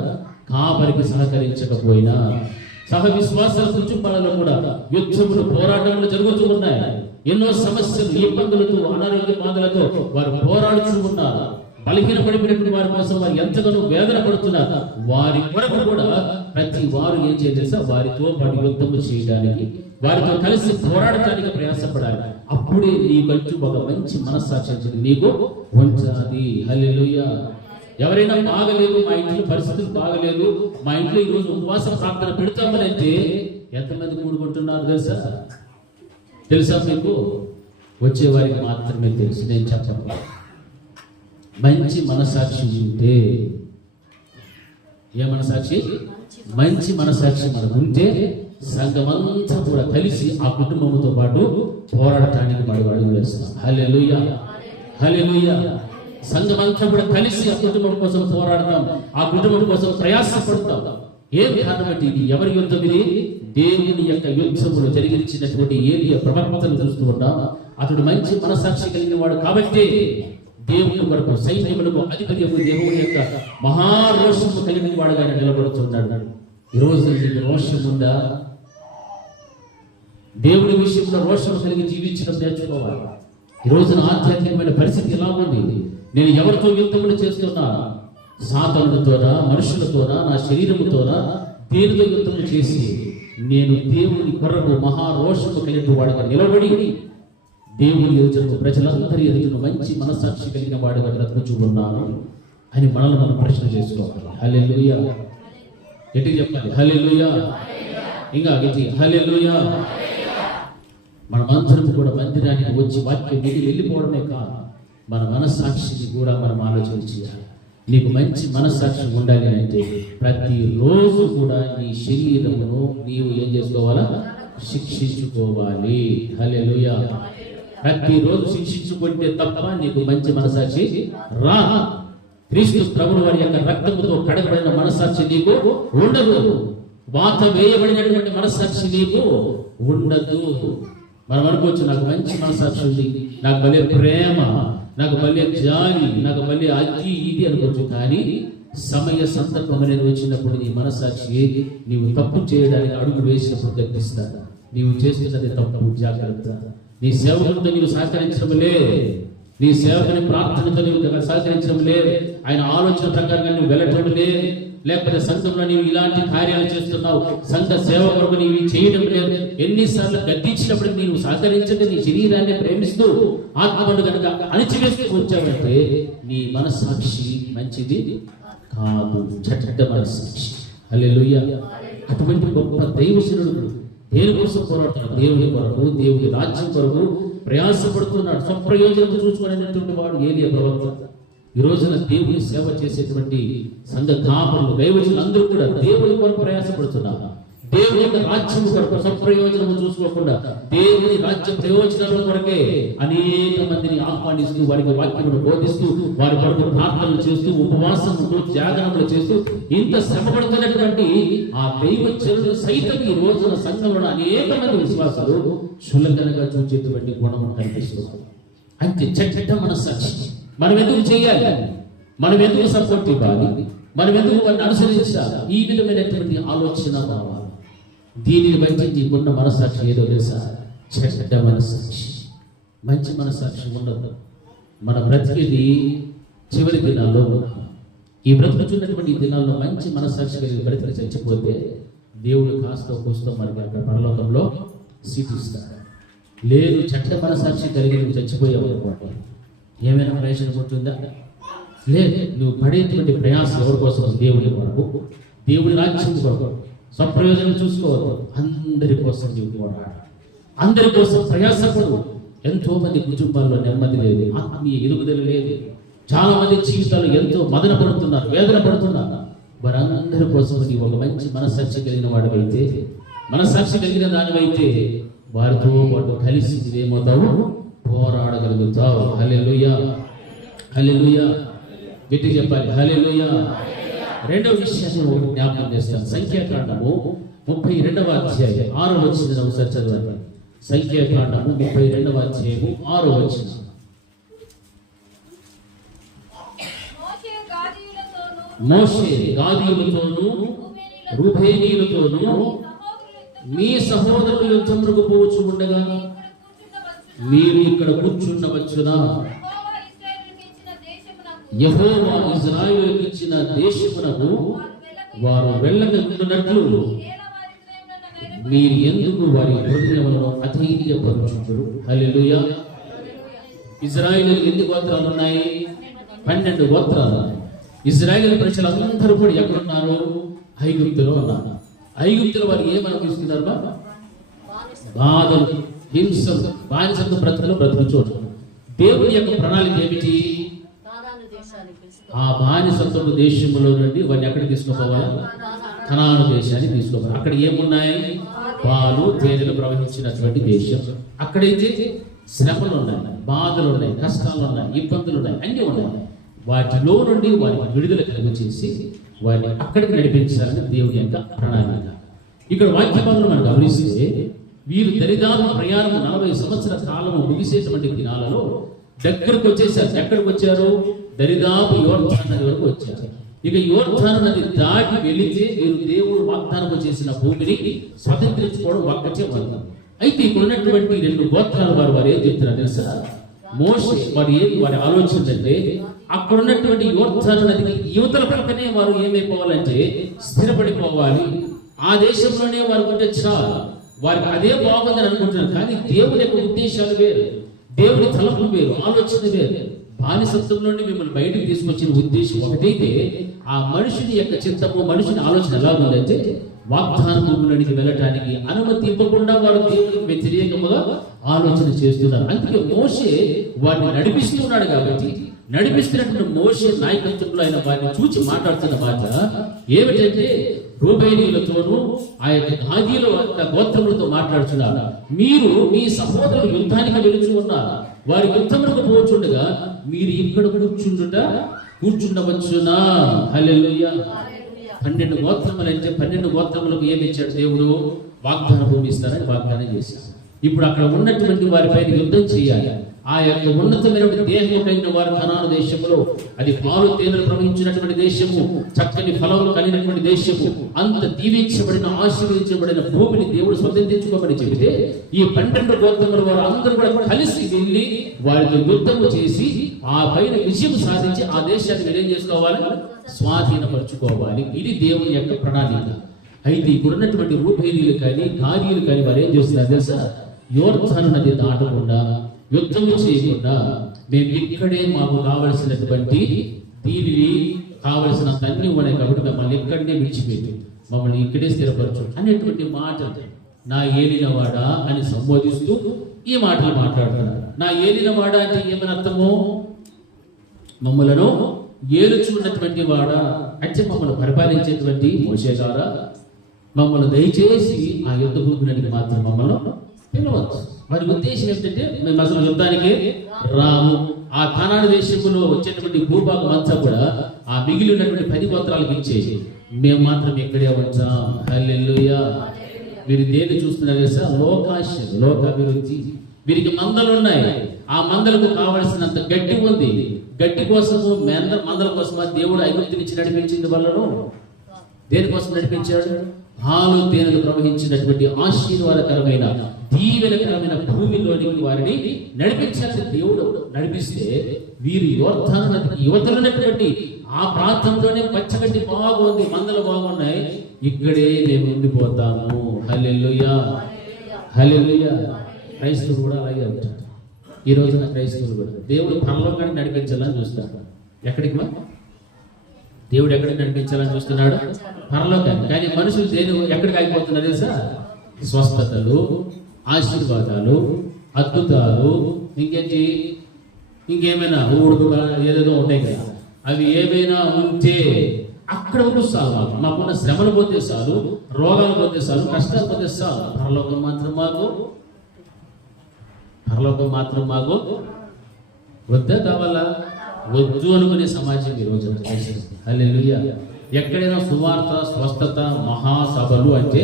కాపరికి సహకరించకపోయినా, సహ విశ్వాసాల కుటుంబాలలో కూడా యుద్ధములు, పోరాటములు జరుగుతూ ఉన్నాయి. ఎన్నో సమస్యలు, ఇబ్బందులతో, అనారోగ్య బాధలతో వారు పోరాడుతూ ఉన్నారు. బలహీనపడిపోయినటువంటి వారి కోసం వారు ఎంతగానో వేదన పడుతున్నారు. వారి కొరకు కూడా ప్రతి వారు ఏం చేయాలి? వారితో పాటు యుద్ధము చేయడానికి, వారితో కలిసి పోరాడటానికి ప్రయాసపడాలి. అప్పుడే నీకంటూ ఒక మంచి మనస్సాక్షి నీకు ఉంచాలి. హల్లెలూయా. ఎవరైనా బాగలేదు, మా ఇంట్లో పరిస్థితులు బాగలేదు, మా ఇంట్లో ఈరోజు ఉపవాస ప్రార్థన పెడతామని అంటే ఎంతమంది కూడుకుంటున్నారు తెలుసా మీకు? వచ్చే వారికి మాత్రమే తెలుసు, నేను చెప్పను. మంచి మనసాక్షి ఉంటే, ఏ మనసాక్షి? మంచి మనసాక్షి మనకు ఉంటే సంఘమంతా కూడా కలిసి ఆ కుటుంబంతో పాటు పోరాడటానికి మనం అడుగు వేస్తాం. హల్లెలూయా, హల్లెలూయా. సంఘమంతా కూడా కలిసి ఆ కుటుంబం కోసం పోరాడతాం, ఆ కుటుంబం కోసం ప్రయాసపడతాం. ఏం కారణం అంటే ఇది ఎవరి యుద్ధం? ఇది దేవుని యొక్క యుద్ధములు జరిగించినటువంటి ఏలియా ప్రవర్తనను చూస్తూ ఉంటాం. అతడు మంచి మనసాక్షి కలిగిన వాడు కాబట్టి దేవుని వరకు సైన్యములకు అధిపతి దేవుని యొక్క మహారోషము కలిగిన వాడుగా ఆయన నిలబడుతున్నాడు. ఈరోజు నీకు రోషం ఉందా? దేవుని విషయంలో రోషం కలిగి జీవించడం నేర్చుకోవాలి. ఈ రోజున ఆధ్యాత్మికమైన పరిస్థితి ఎలా ఉంది? నేను ఎవరితో యుద్ధములు చేస్తున్నా? సాతానుడితోనా, మనుషులతోనా, నా శరీరముతోనా, దేనితో యుద్ధము చేసి నేను దేవుని కొరకు మహారోషము కలిగిన వాడుగా నిలబడి దేవుని ఎదుట ప్రజలందరి ఎదుట మంచి మనసాక్షి కలిగిన వాడుగా బ్రతుకుచున్నాను అని మనల్ని మనం ప్రశ్న చేసుకోవాలి. హల్లెలూయా. ఎటు చెప్పాలి? హల్లెలూయా. ఇంకా గట్టి హల్లెలూయా. మనమందరం కూడా మందిరానికి వచ్చి వాక్యం విని వెళ్ళిపోవడమే కాదు, మన మనస్సాక్షిని కూడా మనం ఆలోచన చేయాలి. నీకు మంచి మనస్సాక్షి ఉండాలి అంటే ప్రతిరోజు కూడా నీ శరీరమును నీవు ఏం చేసుకోవాలా? శిక్షించుకోవాలి. హల్లెలూయా. ప్రతిరోజు శిక్షించుకుంటే తప్ప నీకు మంచి మనసాక్షి రా. క్రీస్తు ప్రభువు వారి యొక్క రక్తముతో కడగబడిన మనసాక్షి నీకు ఉండదు. వాత వేయబడినటువంటి మనసాక్షి నీకు ఉండదు. మనం అనుకోవచ్చు, నాకు మంచి మనసాక్షి ఉంది, నాకు భలే ప్రేమ, నాకు భలే జాలి, నాకు భలే అది ఇది అనుకోవచ్చు. కానీ సమయ సందర్భం అనేది వచ్చినప్పుడు నీ మనసాక్షి నీవు తప్పు చేయడానికి అడుగు వేసినప్పుడు గర్తిస్తాను. నీవు చేస్తున్నది తప్పు, జాగ్రత్త. నీ సేవకులతో నీవు సహకరించడం లేదు, నీ సేవకుని ప్రార్థనతో నీవు సహకరించడం లేదు, ఆయన ఆలోచన ప్రకారంగా నువ్వు వెళ్ళటం లేదు, లేకపోతే సంఘంలో నీవు ఇలాంటి కార్యాలు చేస్తున్నావు, సంఘ సేవ కొరకు నీవు చేయడం లేదు. ఎన్నిసార్లు గద్దించినప్పుడు నీవు సహకరించక నీ శరీరాన్ని ప్రేమిస్తూ ఆత్మను కనుక అణిచివేస్తూ వచ్చావంటే నీ మనస్సాక్షి మంచిది కాదు, చెడ్డ మనస్సాక్షి. హల్లెలూయా. అటువంటి గొప్ప దైవశనుడు దేని కోసం పోరాడుతున్నాడు? దేవుని కొరకు, దేవుని రాజ్యం కొరకు ప్రయాసపడుతున్నాడు. స్వప్రయోజనం చూసుకునేటువంటి వాడు ఏలియా ప్రవక్త. ఈ రోజున దేవుని సేవ చేసేటువంటి సంఘ కాపరులు, దైవజనులు అందరూ కూడా దేవుని కొరకు ప్రయాసపడుతున్నారు. దేవుని యొక్క రాజ్యం కొరకు సప్రయోజనము చూసుకోకుండా దేవుని రాజ్య ప్రయోజనాల కొరకే అనేక మందిని ఆహ్వానిస్తూ వారికి వాక్యమును బోధిస్తూ వారి కొరకు ప్రార్థనలు చేస్తూ ఉపవాసములు త్యాగములు చేస్తూ ఇంత శ్రమపడుతున్నటువంటి ఆ దైవ చరుడు సైతం ఈ రోజున సంఘంలో అనేక మంది విశ్వాసాలు క్షులకనగా చూచేటువంటి గుణము కనిపిస్తుంది. అంటే చెడ్డ మనస్సాక్షి. మనం ఎందుకు చేయాలి? మనం ఎందుకు సపోర్ట్ ఇవ్వాలి? మనం ఎందుకు వారిని అనుసరించాలి? ఈ విధమైనటువంటి ఆలోచన రావాలి. దీనిని బట్టి నీకున్న మనస్సాక్షి ఏదో తెలుసా? చెడ్డ మనస్సాక్షి. మంచి మనస్సాక్షి ఉండదు. మన బ్రతికిది చివరి దినాల్లో ఈ బ్రతుకుతున్నటువంటి దినాల్లో మంచి మనస్సాక్షి కలిగి బ్రతికి చచ్చిపోతే దేవుడు కాస్త కోస్తో మనకి అక్కడ పరలోకంలో సీటు ఇస్తాడు. లేదు, చెడ్డ మనస్సాక్షి కలిగి నువ్వు చచ్చిపోయావు అనుకోండి, ఏమైనా ప్రయోజనం ఉంటుందా? లేదు. నువ్వు పడేటువంటి ప్రయాసం ఎవరి కోసం? దేవుని కొరకు, దేవుని రాజ్యం కొరకు. స్వప్రయోజనం చూసుకోవద్దు. అందరి కోసం నీవు పోరాడు, అందరి కోసం ప్రయాసపడు. ఎంతో మంది కుటుంబాల్లో నెమ్మది లేదు, ఆత్మీయ ఎదుగుదల లేదు. చాలా మంది జీవితాలు ఎంతో మదన పడుతున్నారు, వేదన పడుతున్నారు. వారందరి కోసం నీవు ఒక మంచి మనస్సాక్షి కలిగిన వాడివైతే, మనస్సాక్షి కలిగిన దానివైతే వారితో పాటు కలిసి ఏమవుతావు? పోరాడగలుగుతావు. హల్లెలూయా, హల్లెలూయా. గట్టి చెప్పాలి, హల్లెలూయా. రెండవ విషయాన్ని ఒకటి జ్ఞాపకం చేస్తాను. సంఖ్యాకాండము 32వ అధ్యాయం 6వ వచనం ఒకసారి చదవండి. సంఖ్యాకాండము 32వ అధ్యాయము 6వ వచనం. మోషే గాదీయులతోనూ రూబేనీయులతోనూ మీ సహోదరులు యుద్ధములకు పోవచ్చు ఉండగా మీరు ఇక్కడ కూర్చుండవచ్చునా? యెహోవా ఇశ్రాయేలుకు ఇచ్చిన దేశమునకు వారు వెళ్ళగలిగినట్లు మీరు ఎందుకు వారి హృదయములను అధైర్యపరుచుదురు? హల్లెలూయా. ఇశ్రాయేలుకు ఎన్ని గోత్రాలు ఉన్నాయి? 12 గోత్రాలు. ఇశ్రాయేలు ప్రజలందరూ కూడా ఎక్కడున్నారు? ఐగుప్తులో ఉన్నారు. ఐగుప్తులో వారు ఏం అనుభవిస్తున్నారు? బాధలు, హింసలు, బానిసత్వ బ్రతుకుచోటు. దేవుని యొక్క ప్రణాళిక ఏమిటి? ఆ బానిసత్వ దేశంలో నుండి వారిని ఎక్కడ తీసుకుపోవాలి? కనాను దేశాన్ని తీసుకోవాలి. అక్కడ ఏమున్నాయి? పాలు తేనెలు ప్రవహించినటువంటి దేశం. అక్కడైతే శ్రమలు ఉన్నాయి, బాధలు ఉన్నాయి, కష్టాలు ఉన్నాయి, ఇబ్బందులు ఉన్నాయి, అన్ని ఉన్నాయి. వాటిలో నుండి వారికి విడుదల కలుగు చేసి వారిని అక్కడికి నడిపించాలని దేవుని యొక్క ప్రణాళిక. ఇక్కడ వాక్యభాగంలో మనం గమనిస్తే వీరు దరిదాపు ప్రయాణం 40 సంవత్సరాల కాలము ముగిసేటువంటి దినాలలో దగ్గరకు వచ్చేసారు. ఎక్కడికి వచ్చారు? దరిదాపు యోర్దాను నది వరకు వచ్చారు. ఇక యోర్దాను నది దాటి వెళితే వీరు దేవుడు వాగ్దానం చేసిన భూమిని స్వతంత్రించుకోవడం ఒక్కటే వరకు. అయితే ఇక్కడ ఉన్నటువంటి 2 గోత్రాల వారు ఏం చెప్తున్నారు తెలుసా? మోషే వారి ఆలోచన అంటే అక్కడ ఉన్నటువంటి యోర్దాను నదికి యువతల పక్కనే వారు ఏమైపోవాలంటే స్థిరపడిపోవాలి. ఆ దేశంలోనే వారు ఉంటే చాలు, వారికి అదే బాగుందని అనుకుంటున్నారు. కానీ దేవుని యొక్క ఉద్దేశాలు వేరు, దేవుని తలపులు వేరు, ఆలోచన వేరు. బానిసత్వం నుండి మిమ్మల్ని బయటకు తీసుకొచ్చిన ఉద్దేశం ఒకటైతే ఆ మనుషుని యొక్క చిత్తము, మనుషుని ఆలోచన ఎలా ఉందంటే వాగ్దాన భూమిలోనికి వెళ్ళటానికి అనుమతి ఇవ్వకుండా వారు దేవునికి వ్యతిరేకముగా ఆలోచన చేస్తున్నారు. అందుకే మోషే వారిని నడిపిస్తున్నాడు. కాబట్టి నడిపిస్తున్నటువంటి మోషే నాయకత్వంలో ఆయన వారిని చూచి మాట్లాడుతున్న మాట ఏమిటంటే రూబేనీయులతోనూ ఆ యొక్క గాదీయుల గోత్రములతో మాట్లాడుతున్నారు. మీరు మీ సహోదరులు యుద్ధానికి వెలుచు ఉన్నారు, వారి యుద్ధములకు పోచుండగా మీరు ఇక్కడ కూర్చుండవచ్చునా? హల్లెలూయా. 12 గోత్రములు అంటే 12 గోత్రములకు ఏమి ఇచ్చాడు దేవుడు? వాగ్దాన భూమి ఇస్తారని వాగ్దానం చేశాడు. ఇప్పుడు అక్కడ ఉన్నటువంటి వారిపైన యుద్ధం చేయాలి. ఆ యొక్క ఉన్నతమైన దేహము కలిగిన వారు కనాను దేశములో, అది పాలు తేనెలు ప్రవహించినటువంటి దేశము, చక్కని ఫలములు కలిగినటువంటి దేశము, అంత దీవించబడిన ఆశీర్వదించబడిన భూమిని దేవుడు స్వతంత్రించుకోమని చెబితే ఈ 12 గోత్రముల వారు అందరూ కూడా కలిసి వెళ్ళి వారితో యుద్ధము చేసి ఆ పైన విజయం సాధించి ఆ దేశాన్ని ఏం చేసుకోవాలి? స్వాధీనపరచుకోవాలి. ఇది దేవుని యొక్క ప్రణాళిక. అయితే ఇప్పుడున్నటువంటి రూబేనీయులు కానీ గాదీయులు కానీ వారు ఏం చేస్తున్నారు తెలుసా? యోర్దాను నది దాటకుండా, యుద్ధము చేయకుండా మేము ఇక్కడే మాకు కావలసినటువంటి దీనిని కావలసిన అన్ని ఉన్నాయి కాబట్టి మమ్మల్ని ఇక్కడనే విడిచిపెట్టి మమ్మల్ని ఇక్కడే స్థిరపరచు అనేటువంటి మాటలు నా ఏలినవాడా అని సంబోధిస్తూ ఈ మాటలు మాట్లాడుతున్నారు. నా ఏలినవాడా అంటే ఏమని అర్థము? మమ్మలను ఏలుచున్నటువంటి వాడా అంటే మమ్మల్ని పరిపాలించేటువంటి మోషే గారా, మమ్మల్ని దయచేసి ఆ యుద్ధ భూమిలోనికి మాత్రం మమ్మల్ని పిలవచ్చు. వారి ఉద్దేశం ఏంటంటే మేము అసలు యుద్ధానికి రాము. ఆ కనాను దేశంలో వచ్చేటువంటి భూభాగం అంతా కూడా ఆ మిగిలి ఉన్నటువంటి 10 గోత్రాలకు ఇచ్చేసి మేము మాత్రం ఇక్కడే ఉంటాం. హల్లెలూయా. మీరు దేన్ని చూస్తున్నారు సార్? లోకాశ, లోకాభివృద్ధి. వీరికి మందలు ఉన్నాయి. ఆ మందలకు కావలసినంత గడ్డి ఉంది. గడ్డి కోసము మందల కోసమా దేవుడు ఐగుప్తు నుంచి నడిపించింది వాళ్ళను? దేనికోసం నడిపించాడు? పాలు తేనెలు ప్రవహించినటువంటి ఆశీర్వాదకరమైన దీవెనకరమైన భూమిలోనికి వారిని నడిపించాలని దేవుడు నడిపిస్తే వీరు యోర్దాను నదికి యువతలున్నటువంటి ఆ ప్రాంతంలోనే పచ్చగడ్డి బాగుంది, మందలు బాగున్నాయి, ఇక్కడే మేము ఉండిపోతాము. హల్లెలూయా, హల్లెలూయా. క్రైస్తవులు కూడా అలాగే ఉంటారు. ఈ రోజున క్రైస్తవులు కూడా దేవుడు పరలోకాన్ని నడిపించాలని చూస్తారు. ఎక్కడికి దేవుడు ఎక్కడికి నడిపించాలని చూస్తున్నాడు? పరలోకాన్ని. కానీ మనుషులు ఎక్కడికి అయిపోతున్నారు తెలుసా? స్వస్థతలు, ఆశీర్వాదాలు, అద్భుతాలు, ఇంకేమైనా ఊడుకు ఏదేదో ఉంటాయి కదా, అవి ఏమైనా ఉంటే అక్కడ వరకు చాలు. మాకున్న శ్రమలు పోతే చాలు, రోగాలు పోతే చాలు, కష్టాలు పోతే చాలు. పరలోకం మాత్రం మాకు వద్దా కావాలా? వద్దు అనుకునే సమాజం ఈ రోజు. హల్లెలూయా. ఎక్కడైనా సువార్త, స్వస్థత, మహాసభలు అంటే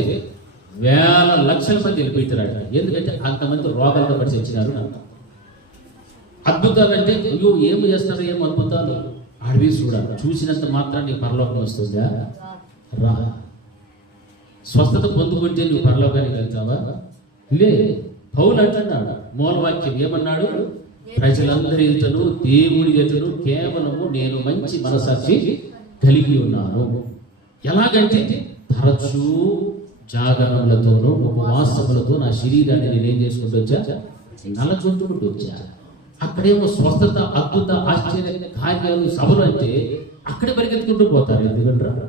వేల లక్షల మంది వెళ్ళిపోతారట. ఎందుకంటే అంతమంది రోగాలతో పడి వచ్చినారు. అద్భుతాలు అంటే అయ్యో ఏమి చేస్తారు, ఏం అద్భుతాలు అడవి చూడాలి. చూసినంత మాత్రం నీకు పరలోకం వస్తుందా? రా. స్వస్థత పొందుకుంటే నువ్వు పరలోకానికి వెళ్తావా? లే. పౌలు అంటున్నాడు మూలవాక్యం ఏమన్నాడు? ప్రజలందరి ఎదుటను దేవుడి ఎదుటను కేవలము నేను మంచి మనసాక్షి కలిగి ఉన్నాను. ఎలాగంటే తరచూ జాగరణలతోనూ ఉపవాసములతో నా శరీరాన్ని నేనేం చేసుకుంటూ వచ్చా? నలచుకుంటూ వచ్చా. అక్కడేమో స్వస్థత, అద్భుత, ఆశ్చర్య కార్యాలు సభలు అంటే అక్కడే పరిగెత్తుకుంటూ పోతారు. ఎందుకంటారా?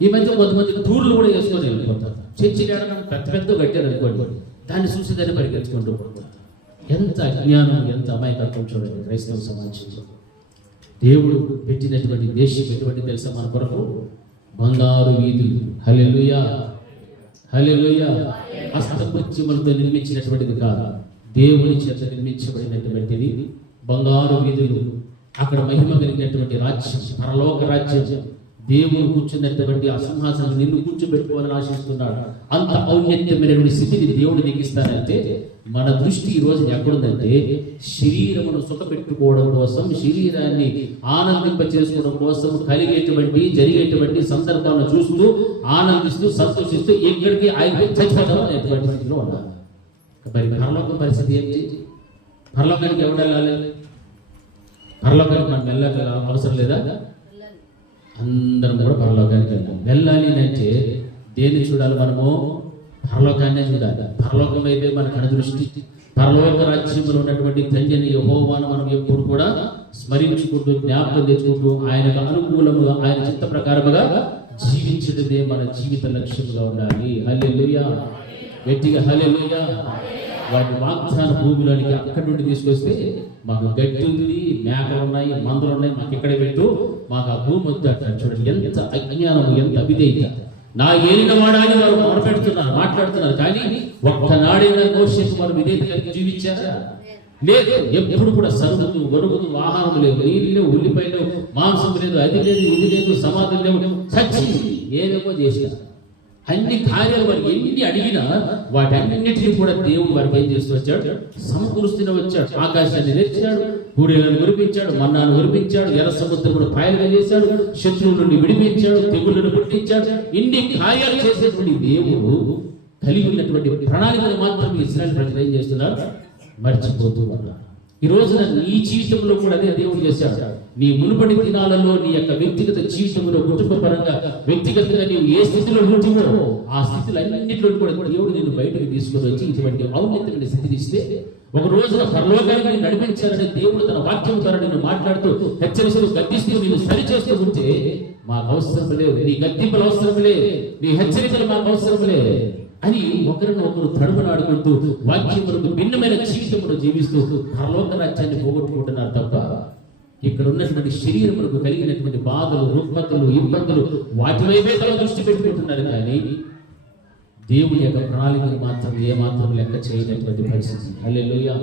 ఈ మధ్య కొంతమంది టూర్లు కూడా వేసుకొని వెళ్ళిపోతారు. చర్చిలు పెద్ద పెద్ద కట్టారు అనుకోండి, దాన్ని చూసి దాన్ని పరిగెత్తుకుంటూ పోతారు. ఎంత అజ్ఞానం, ఎంత అమాయకత్వం చూడండి క్రైస్తవ సమాజంలో. దేవుడు పెట్టినటువంటి దేశం ఎటువంటి తెలుసా మన కొరకు? బంగారు వీధులు. హల్లెలూయా, హల్లెలూయా. హస్తకృత్యములతో నిర్మించినటువంటిది కాదు, దేవుని చేత నిర్మించబడినటువంటిది బంగారు వీధులు. అక్కడ మహిమ కలిగినటువంటి రాజ్యం, పరలోక రాజ్యం. దేవుడు కూర్చున్నటువంటి ఆ సింహాసనం నిన్ను కూర్చోబెట్టుకోవాలని ఆశిస్తున్నాడు. అంత ఔన్నత్యమైనటువంటి స్థితిని దేవుడు నీకు ఇస్తానంటే మన దృష్టి ఈ రోజు ఎక్కడుందంటే శరీరమును సుఖపెట్టుకోవడం కోసం, శరీరాన్ని ఆనందింప చేసుకోవడం కోసం కలిగేటువంటి జరిగేటువంటి సందర్భాలను చూస్తూ ఆనందిస్తూ సంతోషిస్తూ ఎక్కడికి ఆగిపోయి చచ్చిపోతాం అనేటువంటి స్థితిలో ఉండాలి. మరి పరలోకం పరిస్థితి ఏంటి? పరలోకానికి ఎవరు వెళ్ళాలి? పరలోకానికి మనం వెళ్ళాలి అవసరం లేదా? అందరం కూడా పరలోకానికి వెళ్ళాలి అంటే దేన్ని చూడాలి? మనము పరలోకాన్నే చూడాలి. పరలోకం అయితే మన కనుదృష్టి. పరలోక రాజ్యంలో ఉన్నటువంటి తండ్రిని యెహోవాను మనం ఎప్పుడు కూడా స్మరించుకుంటూ జ్ఞాపకం తెచ్చుకుంటూ ఆయనకు అనుకూలముగా ఆయన చిత్త ప్రకారముగా జీవించడమే మన జీవిత లక్ష్యంగా ఉండాలి. హల్లెలూయా, గట్టిగా హల్లెలూయా. వాటి వాగ్దాన భూమిలోనికి అక్కడి నుండి తీసుకొస్తే మాకు గడ్డి ఉంది, మేకలు ఉన్నాయి, మందులు ఉన్నాయి, మాకు ఇక్కడే పెట్టు, మాకు ఆ భూమి వద్దు అంటారు. చూడండి ఎంత అజ్ఞానము, ఎంత అవిధేయత. నా ఏలిన వాడాని వారు మొరపెడుతున్నారు, మాట్లాడుతున్నారు, కానీ ఒక్కనాడైనా ఘోషించి వారు విధేయతగా జీవించారా? లేదు. ఎప్పుడు కూడా సరుగుతూ వరుగుతూ ఆహారం లేదు, నీళ్ళు లేవు, ఉల్లిపాయలు, మాంసం లేదు, అది లేదు, ఇది లేదు, సమాధులు లేవు, చచ్చి ఏదేమో చేసినారు. అన్ని కార్యాలు వారు ఎన్ని అడిగినా వాటన్నిటిని కూడా దేవుడు వారికి ఏం చేస్తూ వచ్చాడు? సమకూరుస్తూనే వచ్చాడు. ఆకాశాన్ని తెచ్చాడు, పూడేలను కురిపించాడు, మన్నాను కురిపించాడు, ఎర్ర సముద్రమును పాయలుగా చేశాడు, శత్రువుల నుండి విడిపించాడు, తెగుళ్లను పుట్టించాడు. ఇన్ని కార్యాలు చేసేటువంటి దేవుడు కలిగి ఉన్నటువంటి ప్రణాళికను మాత్రం ఇశ్రాయేలు ప్రజలు ఏం చేస్తున్నారు? మర్చిపోతూ ఉన్నారు. ఈ రోజున నీ జీవితంలో కూడా అదే దేవుడు చేశాడు. నీ మునుపటి దినాలలో నీ యొక్క వ్యక్తిగత జీవితంలో, కుటుంబపరంగా, వ్యక్తిగతంగా నీవు ఏ స్థితిలో ఉంటువో ఆ స్థితిలో అన్నింటిలో కూడా దేవుడు నిన్ను బయటకు తీసుకుని వచ్చి ఇటువంటి ఔన్నతమైన స్థితిని ఇస్తే ఒక రోజున పరలోకానికి నడిపించాలని దేవుడు తన వాక్యం ద్వారా నిన్ను మాట్లాడుతూ హెచ్చరిస్తూ గద్దిస్తూ నిన్ను సరిచేస్తూ ఉంటే మాకు అవసరం లేదు, నీ గద్దింపులు అవసరం లేదు, నీ హెచ్చరికలు మాకు అవసరం లేదు అని ఒకరిని ఒకరు తడుమలాడుకుంటూ వాక్యములకు భిన్నమైన జీవితమును జీవిస్తూ పరలోక రాజ్యాన్ని పోగొట్టుకుంటున్నారు తప్ప ఇక్కడ ఉన్నటువంటి శరీరములకు కలిగినటువంటి బాధలు, రుగ్మతలు, ఇబ్బందులు వాటి వైపే తమ దృష్టి పెట్టుకుంటున్నారు. కానీ దేవుని యొక్క ప్రణాళికను మాత్రం ఏమాత్రం లెక్క చేయనటువంటి పరిస్థితి. హల్లెలూయా,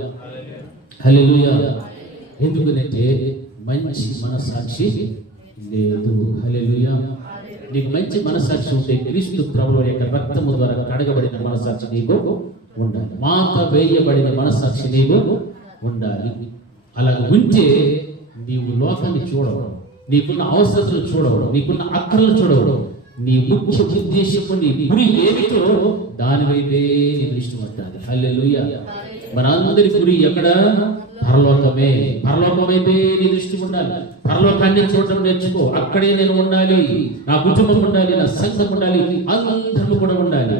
హల్లెలూయా. ఎందుకంటే మంచి మనస్సాక్షి లేదు. హల్లెలూయా. నీకు మంచి మనస్సాక్షి ఉంటే క్రీస్తు ప్రభువు యొక్క రక్తము ద్వారా కడగబడిన మనస్సాక్షి నీకు ఉండాలి. మాత వేయబడిన మనస్సాక్షి నీకు ఉండాలి. అలా ఉంటే నీవు లోకాన్ని చూడవు, నీకున్న అవసరాలు చూడవు, నీకున్న అక్కర్లు చూడవు. నీ ముఖ్య ఉద్దేశము, నీ గురి ఏమిటో దాని వైపే నీ దృష్టి పట్టాలి. హల్లెలూయా. మనందరి గురి ఎక్కడ? పరలోకమే. పరలోకమైతే నీ దృష్టి ఉండాలి. పరలోకాన్ని చూడటం నేర్చుకో. అక్కడే నేను ఉండాలి, నా కుటుంబం ఉండాలి, నా సంఘం ఉండాలి, అందరూ కూడా ఉండాలి.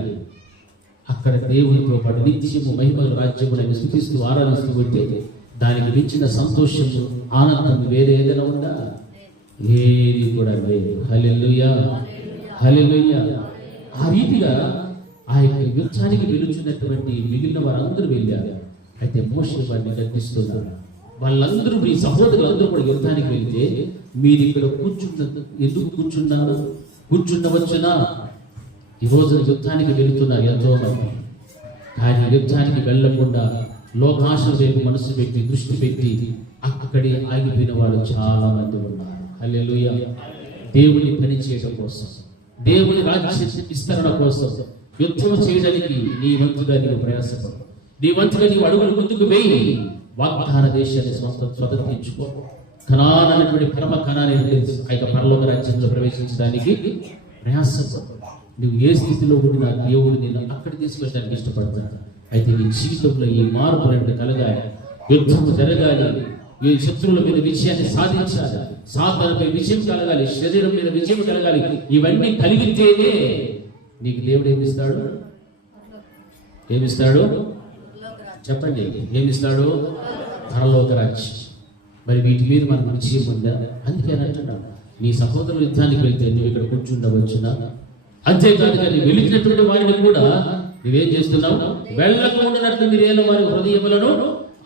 అక్కడ దేవునితో పాటు నిత్యము మహిమ రాజ్యములను స్తుతిస్తూ ఆరాధిస్తూ ఉంటే దానికి మించిన సంతోషము, ఆనందం వేరే ఏదైనా ఉందా? ఏది కూడా లేదు. హల్లెలూయా, హల్లెలూయా. ఆ రీతిగా ఆ యొక్క యుద్ధానికి వెలుచున్నటువంటి మిగిలిన వారందరూ వెళ్ళారు. అయితే మోషే వారిని గద్దిస్తున్నారు. వాళ్ళందరూ, మీ సహోదరులందరూ కూడా యుద్ధానికి వెళ్తే మీరు ఇక్కడ ఎందుకు కూర్చున్నారు? కూర్చుండవచ్చునా? ఈ రోజున యుద్ధానికి వెళుతున్నారు ఎంతో మంది. కానీ యుద్ధానికి వెళ్లకుండా లోకాశ వైపు మనసు పెట్టి, దృష్టి పెట్టి అక్కడే ఆగిపోయిన వాళ్ళు చాలా మంది ఉన్నారు. హల్లెలూయా. దేవుని పని చేయడం కోసం, దేవుని రాజ్య విస్తరణ కోసం యుద్ధం చేయడానికి నీ వంతుగా నీవు ప్రయాసపడు. నీ వంతుగా నీవు అడుగులు ముందుకు వేయి. వాగ్దాన దేశాన్ని స్వతంత్రించుకో. కనాన్ అనేటువంటి పరమ కణాన్ని ఆ యొక్క పరలోక రాజ్యంలో ప్రవేశించడానికి ప్రయాసపడు. నువ్వు ఏ స్థితిలో ఉండినా దేవుడు నేను అక్కడ తీసుకెళ్ళడానికి ఇష్టపడతాడు. అయితే నీ జీవితంలో ఈ మార్పు రెండు కలగాలి, యుద్ధము జరగాలి, ఈ శత్రువుల మీద విజయాన్ని సాధించాలి, సాధనపై విజయం కలగాలి, శరీరం మీద విజయం కలగాలి. ఇవన్నీ కలిగితేనే నీకు దేవుడు ఏమిస్తాడు? ఏమిస్తాడు? చెప్పండి, ఏమిస్తాడు? పరలోక రాజ్యం. మరి వీటి మీద మనకు నిశ్చయం ఉందా? అందుకే అంటున్నాం, నీ సహోదరుల యుద్ధానికి వెళ్తే నువ్వు ఇక్కడ కూర్చుండవచ్చునా? అంతేకాదు, కానీ వెళుతున్నటువంటి వారిని కూడా నువ్వేం చేస్తున్నావు? వెళ్ళకుండా మీరేలా వారి హృదయములను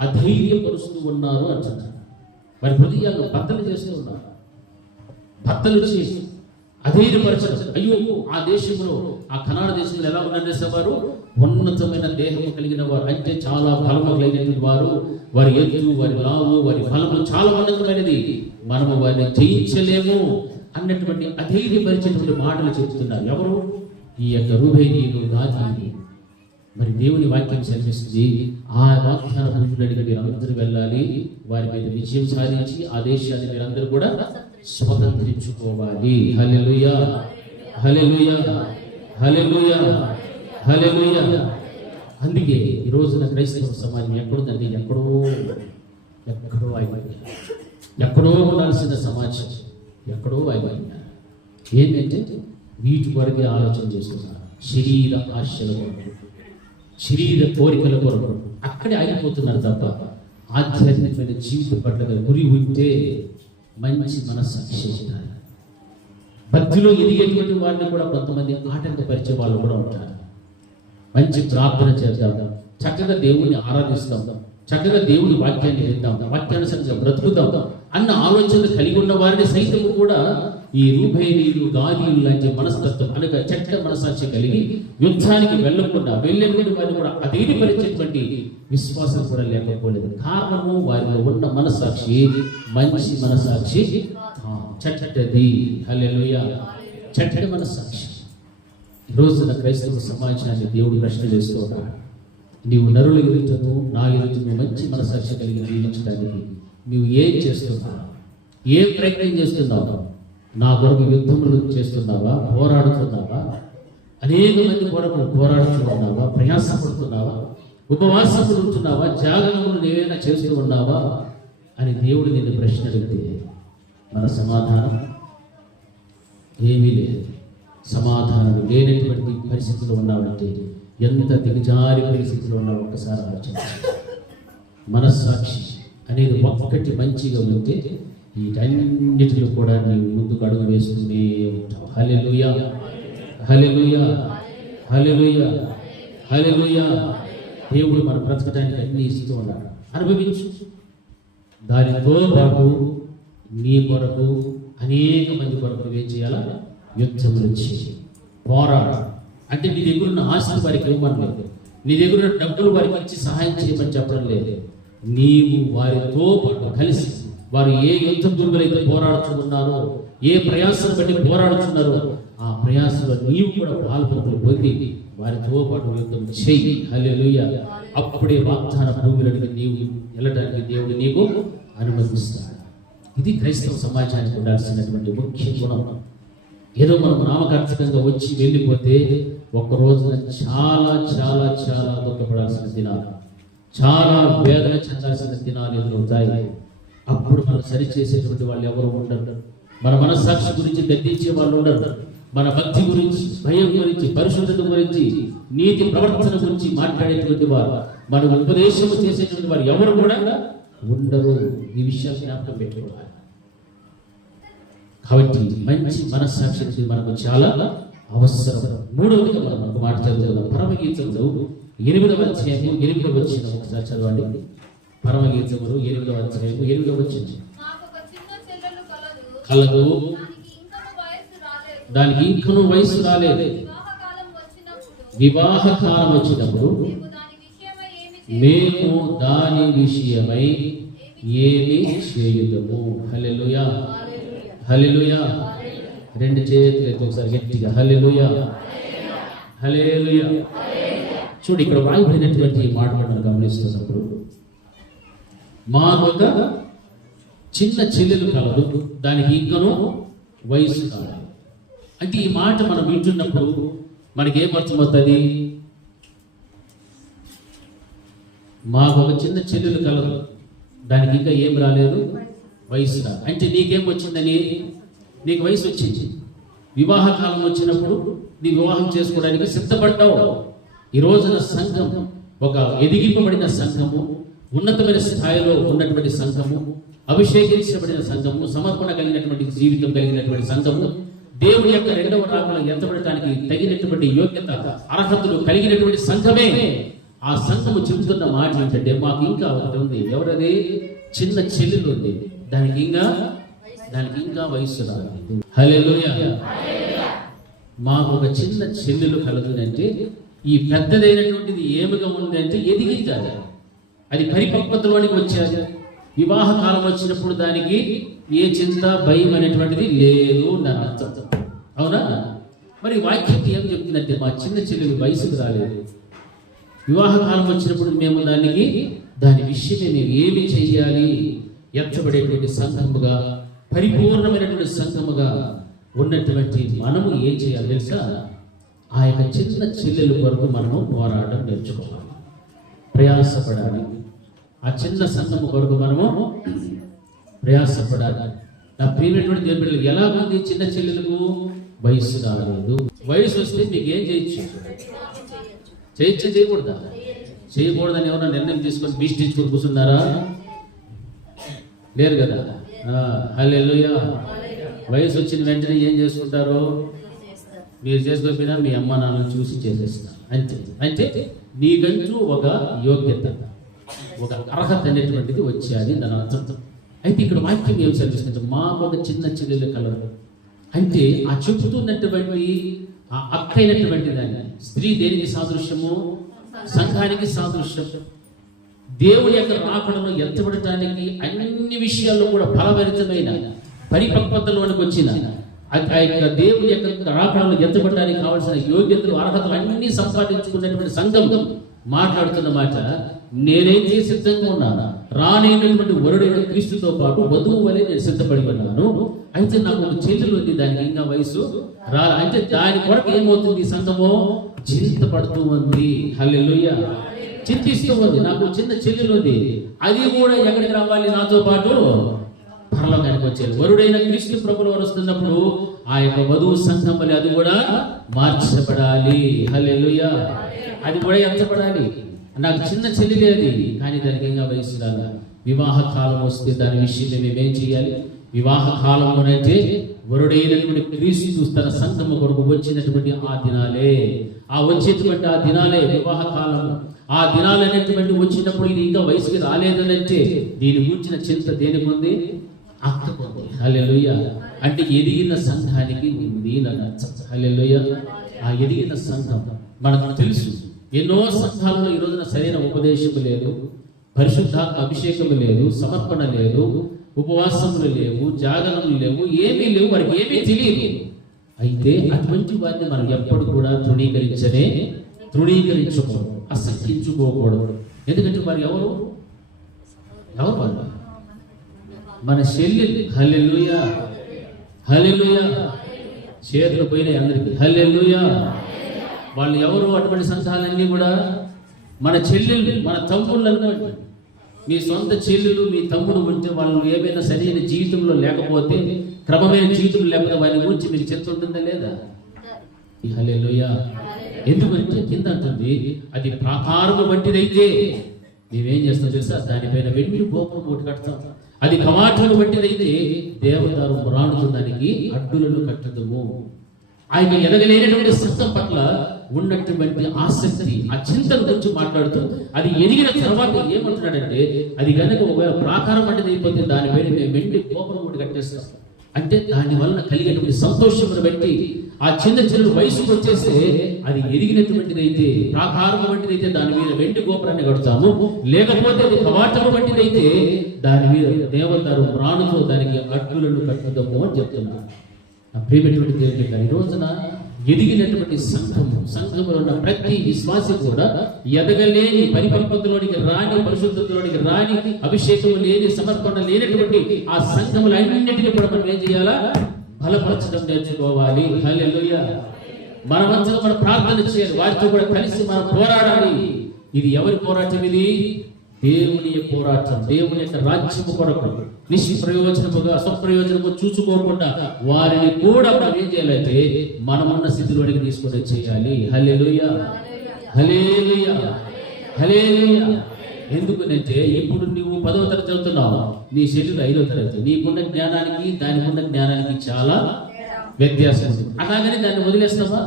అధైర్యపరుస్తూ ఉన్నారు అంటున్నారు. వారి హృదయాలు బద్దలు చేస్తూ ఉన్నారు. బద్దలు చేసి అధైర్యపరచడం. అయ్యో, ఆ దేశంలో, ఆ కనాన దేశంలో ఎలా ఉన్నవారు? ఉన్నతమైన దేహము కలిగిన వారు, అంటే చాలా బలము కలిగినటువంటి వారు. వారి ఎత్తు, వారి లావు, వారి బలము చాలా ఉన్నతమైనది. మనము వారిని జయించలేము అన్నటువంటి అధైర్యపరిచేటువంటి మాటలు చెప్తున్నారు. ఎవరు? ఈ యొక్క రూబేనీయులు, గాదీయులు. మరి దేవుని వాక్యం సెలవిస్తుంది, ఆ వాగ్దాన భూములకి మీరందరూ వెళ్ళాలి, వారి మీద విజయం సాధించి ఆ దేశాన్ని మీరందరూ కూడా స్వతంత్రించుకోవాలి. హల్లెలూయా, హల్లెలూయా, హల్లెలూయా, హల్లెలూయా. అందుకే ఈ రోజున క్రైస్తవ సమాజం ఎక్కడుందండి? ఎక్కడో అయిపోయింది. ఎక్కడో ఉండాల్సిన సమాజం ఎక్కడో అయిపోయింది. ఏంటంటే వీటి వరకే ఆలోచన చేస్తున్నారు. శరీర ఆశల కొరకు, శరీర కోరికల కొరకు అక్కడే ఆగిపోతున్నారు తప్ప ఆధ్యాత్మికమైన జీవితం పట్ల గురి ఉంటే మంచి మనస్సాక్షి ఉంటారు. భక్తిలో ఎదిగేటువంటి వారిని కూడా కొంతమంది ఆటంకపరిచే వాళ్ళు కూడా ఉంటారు. మంచి ప్రార్థన చేద్దాం, చక్కగా దేవుణ్ణి ఆరాధిస్తాం, చక్కగా దేవుని వాక్యాన్ని విందాం, వాక్యానుసరంగా బ్రతుకుతాం అన్న ఆలోచన కలిగి ఉన్న వారిని సైతం కూడా ఈ రూబేనీయులు, గాదీయులు లాంటి మనస్తత్వం అనగా చెడ్డ మనసాక్షి కలిగి యుద్ధానికి వెళ్ళకుండా వెళ్ళేటువంటి వారిని కూడా అధైర్యపరిచేటువంటి విశ్వాసం కూడా లేకపోలేదు. కారణము వారిలో ఉన్న మనసాక్షి మంచి మనసాక్షి చెడ్డది. హల్లెలూయా. చెడ్డ మనసాక్షి. ఈ రోజున క్రైస్తవ సమాజాన్ని దేవుడు ప్రశ్న చేస్తున్నాడు. నీవు నరుల ఎదుటను నా ఎదుటను మంచి మనసాక్షి కలిగి జీవించడానికి నువ్వు ఏం చేస్తున్నావు? ఏం ప్రయత్నం చేస్తున్నావు? నా కొరకు యుద్ధములు చేస్తున్నావా? పోరాడుతున్నావా? అనేక మంది కొరకు పోరాడుతున్నావా? ప్రయాసపడుతున్నావా? ఉపవాసములు ఉంటున్నావా? త్యాగములు నీవేనా చేస్తూ ఉన్నావా అని దేవుడు నిన్ను ప్రశ్న అడిగితే మన సమాధానం ఏమీ లేదు. సమాధానం లేనటువంటి పరిస్థితిలో ఉన్నావంటే ఎంత దిగజారి పరిస్థితిలో ఉన్నావు ఒక్కసారి ఆలోచించాలి. మనస్సాక్షి అనేది ఒక్కటి మంచిగా ఉంటే వీటన్నిటిలో కూడా నీవు ముందుకు అడుగు వేస్తూనే ఉంటావు. హల్లెలూయా, హల్లెలూయా, హల్లెలూయా, హల్లెలూయా. దేవుడు మన బ్రతకడానికి అన్ని ఇస్తూ ఉన్నాడు. అనుభవించు. దానితో పాటు నీ కొరకు అనేక మంది కొరకు ఏం చేయాలా? యుద్ధములు చేయి, పోరాడు. అంటే నీ దగ్గర ఉన్న ఆస్తి వారికి ఇవ్వమనలేదు, నీ దగ్గర ఉన్న డబ్బులు వారికి ఇచ్చి సహాయం చేయమని చెప్పడం లేదు. నీవు వారితో పాటు కలిసి వారు ఏ యుద్ధ దుర్గులైతే పోరాడుతున్నారో, ఏ ప్రయాసాలు బట్టి పోరాడుతున్నారో ఆ ప్రయాసంలో నీవు కూడా పాల్పొందులు పొంది వారితో పాటు యుద్ధం చెయ్యి. హల్లెలూయా. అప్పుడే వాగ్దాన భూమిలోకి నీవు వెళ్ళడానికి దేవుడు నీకు అనుమతిస్తాడు. ఇది క్రైస్తవ సమాజానికి ఉండాల్సినటువంటి ముఖ్య గుణం. ఏదో మనం నామకార్థకంగా వచ్చి వెళ్ళిపోతే ఒక్క రోజున చాలా చాలా చాలా దుఃఖపడాల్సిన దినాలు, చాలా వేదన చెందాల్సిన దినాలు ఎదురవుతాయి. అప్పుడు మనం సరిచేసేటువంటి వాళ్ళు ఎవరు ఉండరు. మన మనస్సాక్షి గురించి గద్దించే వాళ్ళు ఉండరు. మన భక్తి గురించి, భయం గురించి, పరిశుద్ధత గురించి, నీతి ప్రవర్తన గురించి మాట్లాడేటువంటి వారు, మన ఉపదేశం చేసేటువంటి వారు ఎవరు కూడా ఉండరు. ఈ విషయాలు జ్ఞాపకం పెట్టుకోవాలి. కాబట్టి మంచి మనస్సాక్షి మనకు చాలా అవసరం. మూడవదిగా మనం ఒక మాట చదువుతాం. పరమగీతములు 8వ అధ్యాయము 8వ వచనం ఒకసారి చదవండి. పరమగీతములు 8వ అధ్యాయము 8వ వచనం. కలదు, దానికి ఇంకను వయసు రాలేదు. వివాహ కాలం వచ్చినప్పుడు మేము దాని విషయమై ఏమి చేయుదము. హల్లెలూయా, హల్లెలూయా. రెండు చేతులు ఒకసారి గట్టిగా హల్లెలూయా, హల్లెలూయా. చూడు, ఇక్కడ వాయిబడినటువంటి మాట మనం గమనిస్తున్నప్పుడు, మాకొక చిన్న చెల్లెలు కలదు, దానికి ఇంకను వయసు కాదు. అంటే ఈ మాట మనం వింటున్నప్పుడు మనకి ఏమర్థమవుతుంది? మాకు ఒక చిన్న చెల్లెలు కలదు, దానికి ఇంకా ఏం రాలేదు, వయసు రాదు. అంటే నీకేం వచ్చిందని? నీకు వయసు వచ్చింది. వివాహ కాలం వచ్చినప్పుడు నీ వివాహం చేసుకోవడానికి సిద్ధపడ్డావు. ఈ రోజున సంఘం ఒక ఎదిగింపబడిన సంఘము, ఉన్నతమైన స్థాయిలో ఉన్నటువంటి సంఘము, అభిషేకించబడిన సంఘము, సమర్పణ కలిగినటువంటి జీవితం కలిగినటువంటి సంఘము, దేవుని యొక్క రెండవ రాకడలో ఎత్తబడటానికి తగినటువంటి యోగ్యత, అర్హతలు కలిగినటువంటి సంఘమే. ఆ సంఘము చెబుతున్న మాట ఏంటంటే, మాకు ఇంకా ఒకటి ఉంది. ఎవరది? చిన్న చెల్లెలు ఉంది, దానికి ఇంకా వయసు రాలేదు. హల్లెలూయా. మాకు ఒక చిన్న చెల్లెలు కలదు అంటే, ఈ పెద్దదైనటువంటిది ఏమిగా ఉంది అంటే ఎదిగింది కాదు, అది పరిపక్వతలోనికి వచ్చేది. వివాహ కాలం వచ్చినప్పుడు దానికి ఏ చింత, భయం అనేటువంటిది లేదు నా అర్థం. అవునా? మరి వాక్యం ఏం చెప్తుందంటే, మా చిన్న చెల్లెలు వయసుకు రాలేదు, వివాహ కాలం వచ్చినప్పుడు మేము దాని విషయమే మేము ఏమి చెయ్యాలి, ఎత్తబడేటువంటి సంఘముగా, పరిపూర్ణమైనటువంటి సంఘముగా ఉన్నటువంటి మనము ఏం చేయాలి తెలుసా? ఆ యొక్క చిన్న చెల్లెల కొరకు మనము పోరాటం నేర్చుకోవాలి, ప్రయాసపడాలి. ఆ చిన్న సంఘము కొరకు మనము ప్రయాసపడాలి. నా ప్రియమైనటువంటి దేవుని బిడ్డలు, ఎలా ఉంది చిన్న చెల్లెలకు వయసు రాలేదు. వయసు వస్తే మీకు ఏం చేయొచ్చు? చేయకూడదా? చేయకూడదని ఎవరైనా నిర్ణయం తీసుకొని బీస్టించుకొని కూర్చున్నారా? లేరు కదా. హల్లెలూయా. వయసు వచ్చిన వెంటనే ఏం చేసుకుంటారు? మీరు చేసుకోకపోయినా మీ అమ్మ నాన్నను చూసి చేసేస్తారు, అంతే. అంటే నీకంటూ ఒక యోగ్యత, ఒక అర్హత అనేటువంటిది వచ్చేది దాని అర్థం. అయితే ఇక్కడ వాక్యం ఏం చదివిస్తుంటే, మా ఒక చిన్న చెల్లెలు కలరు అంటే, ఆ చెబుతున్నటువంటి ఆ అక్క అయినటువంటి దాన్ని, స్త్రీ దేనికి సాదృశ్యము? సంఘానికి సాదృశ్యం. దేవుని యొక్క రాకడను ఎత్తబడటానికి అన్ని విషయాల్లో కూడా బలభరితమైన పరిపక్వతలోనికి వచ్చిన ఆ యొక్క దేవుని యొక్క రాకడను ఎత్తబడటానికి కావాల్సిన యోగ్యతలు, అర్హతలు అన్ని సంపాదించుకున్నటువంటి సంఘం మాట్లాడుతున్న మాట, నేనైతే సిద్ధంగా ఉన్నాను, రానైనటువంటి వరుడైన క్రీస్తుతో పాటు వధువు వలె నేను సిద్ధపడి ఉన్నాను. అయితే నాకు ఒక చెల్లెలు ఉంది, దానికి ఇంకా వయసు రాలి. అంటే దాని కొరకు ఏమవుతుంది? సంఘము చింతపడుతూ ఉంది. హల్లెలూయా. చింతిస్తూ ఉంది. నాకు చిన్న చెల్లెలు ఉంది, అది కూడా ఎక్కడికి రావాలి? నాతో పాటు పరలోకానికి వచ్చేది. వరుడైన క్రీస్తు ప్రభువు వస్తున్నప్పుడు ఆ యొక్క వధువు సంఘం వలె అది కూడా మార్చబడాలి. హల్లెలూయా. అది కూడా ఎంతపడాలి? నాకు చిన్న చెల్లి అది, కానీ దానికి ఇంకా వయసు రాదు. వివాహ కాలం వస్తే దాని విషయంలో మేమేం చేయాలి? వివాహ కాలంలోనైతే వరుడైనటువంటి క్రీస్తు తన సంఘము కొరకు వచ్చినటువంటి ఆ దినాలే, ఆ వచ్చేటువంటి ఆ దినాలే వివాహ కాలం. ఆ దినాలు అనేటువంటి వచ్చినప్పుడు ఇది ఇంకా వయసుకి రాలేదనంటే దీని గురించిన చింత దేనికి ఉంది? అక్కకుంది. హల్లెలూయా. అంటే ఎదిగిన సంఘానికి ఉంది. హల్లెలూయా. ఆ ఎదిగిన సంఘం మనకు తెలుసు. ఎన్నో సంఘాలలో ఈ రోజున సరైన ఉపదేశము లేదు, పరిశుద్ధాత్మ అభిషేకము లేదు, సమర్పణ లేదు, ఉపవాసములు లేవు, జాగరణలు లేవు, ఏమీ లేవు, వారికి ఏమీ తెలియదు. అయితే అటువంటి వారిని మనం ఎప్పుడు కూడా తృణీకరించకూడదు, అసహించుకోకూడదు. ఎందుకంటే వారు ఎవరు వాళ్ళు? మన చెల్లెలు. హల్లెలూయా, హల్లెలూయా. చేతులు పోయినాయి అందరికీ. హల్లెలూయా. వాళ్ళు ఎవరు? అటువంటి సంఘాలన్నీ కూడా మన చెల్లెళ్ళు, మన తమ్ముళ్ళు అనుకోండి. మీ సొంత చెల్లెలు, మీ తమ్ముడు ఉంటే వాళ్ళు ఏమైనా సరైన జీవితంలో లేకపోతే, క్రమమైన జీవితం లేకపోతే వారి గురించి మీకు చింత ఉంటుందా లేదా? హల్లెలూయా. ఎందుకంటే కింద అంటుంది, అది ప్రాకారము వంటిదైతే మేమేం చేస్తాం తెలుసా? దానిపైన వెండి గోపురం ఒకటి కడతాం. అది కవాటము వంటిదైతే దేవదారు పురాణులు దానికి అడ్డులను కట్టదుము. ఆయన ఎదగలేనటువంటి సత్యం పట్ల ఉన్నటువంటి ఆసక్తి, ఆ చింతన గురించి మాట్లాడుతూ అది ఎదిగిన తర్వాత ఏమంటున్నాడంటే, అది కనుక ఒకవేళ ప్రాకారం వంటిది అయిపోతే దానిపైన మేము వెండి గోపురం ఒకటి కట్టేస్తాం. అంటే దాని వలన కలిగేటువంటి సంతోషమును బట్టి ఆ చిన్న వయసుకు వచ్చేస్తే అది ఎదిగినటువంటిదైతే, ప్రాకారం వంటిదైతే దాని మీద వెండి గోపురాన్ని కడతాము. లేకపోతే అది కవాటము వంటిదైతే దాని మీద దేవదారు ప్రాణుతో దానికి అడ్డులను కట్టుదాము అని చెప్తున్నారు. ప్రియమైనటువంటి దేవుని గారు, ఈ రోజున ఎదిగినటువంటి సంఘములో ఉన్న ప్రతి విశ్వాసి కూడా ఎదగలేని, పరిపక్వతలోనికి రాని, పరిశుద్ధతలోనికి రాని, అభిషేకం లేని, సమర్పణ లేనటువంటి ఆ సంఘములన్నింటినీ కూడా మనం ఏం చేయాలా? బలపరచడం నేర్చుకోవాలి. హల్లెలూయా. మన వంతుగా మనం ప్రార్థన చేయాలి, వారితో కూడా కలిసి మనం పోరాడాలి. ఇది ఎవరి పోరాటం? ఇది దేవుని పోరాటం. దేవుని యొక్క రాజ్యము కొరకు నిష్ప్రయోజనముగా, అసప్రయోజనము చూసుకోకుండా వారిని కూడా మనం ఏం చేయాలంటే మనమున్న స్థితిలోనికి తీసుకొని చేయాలి. హల్లెలూయా, హల్లెలూయా, హల్లెలూయా. ఎందుకంటే ఇప్పుడు నువ్వు 10వ తరగతి చదువుతున్నావు, నీ శరీరం 5వ తరగతి. నీకున్న జ్ఞానానికి దానికున్న జ్ఞానానికి చాలా వ్యత్యాసం ఉంది. అలాగని దాన్ని వదిలేస్తావా?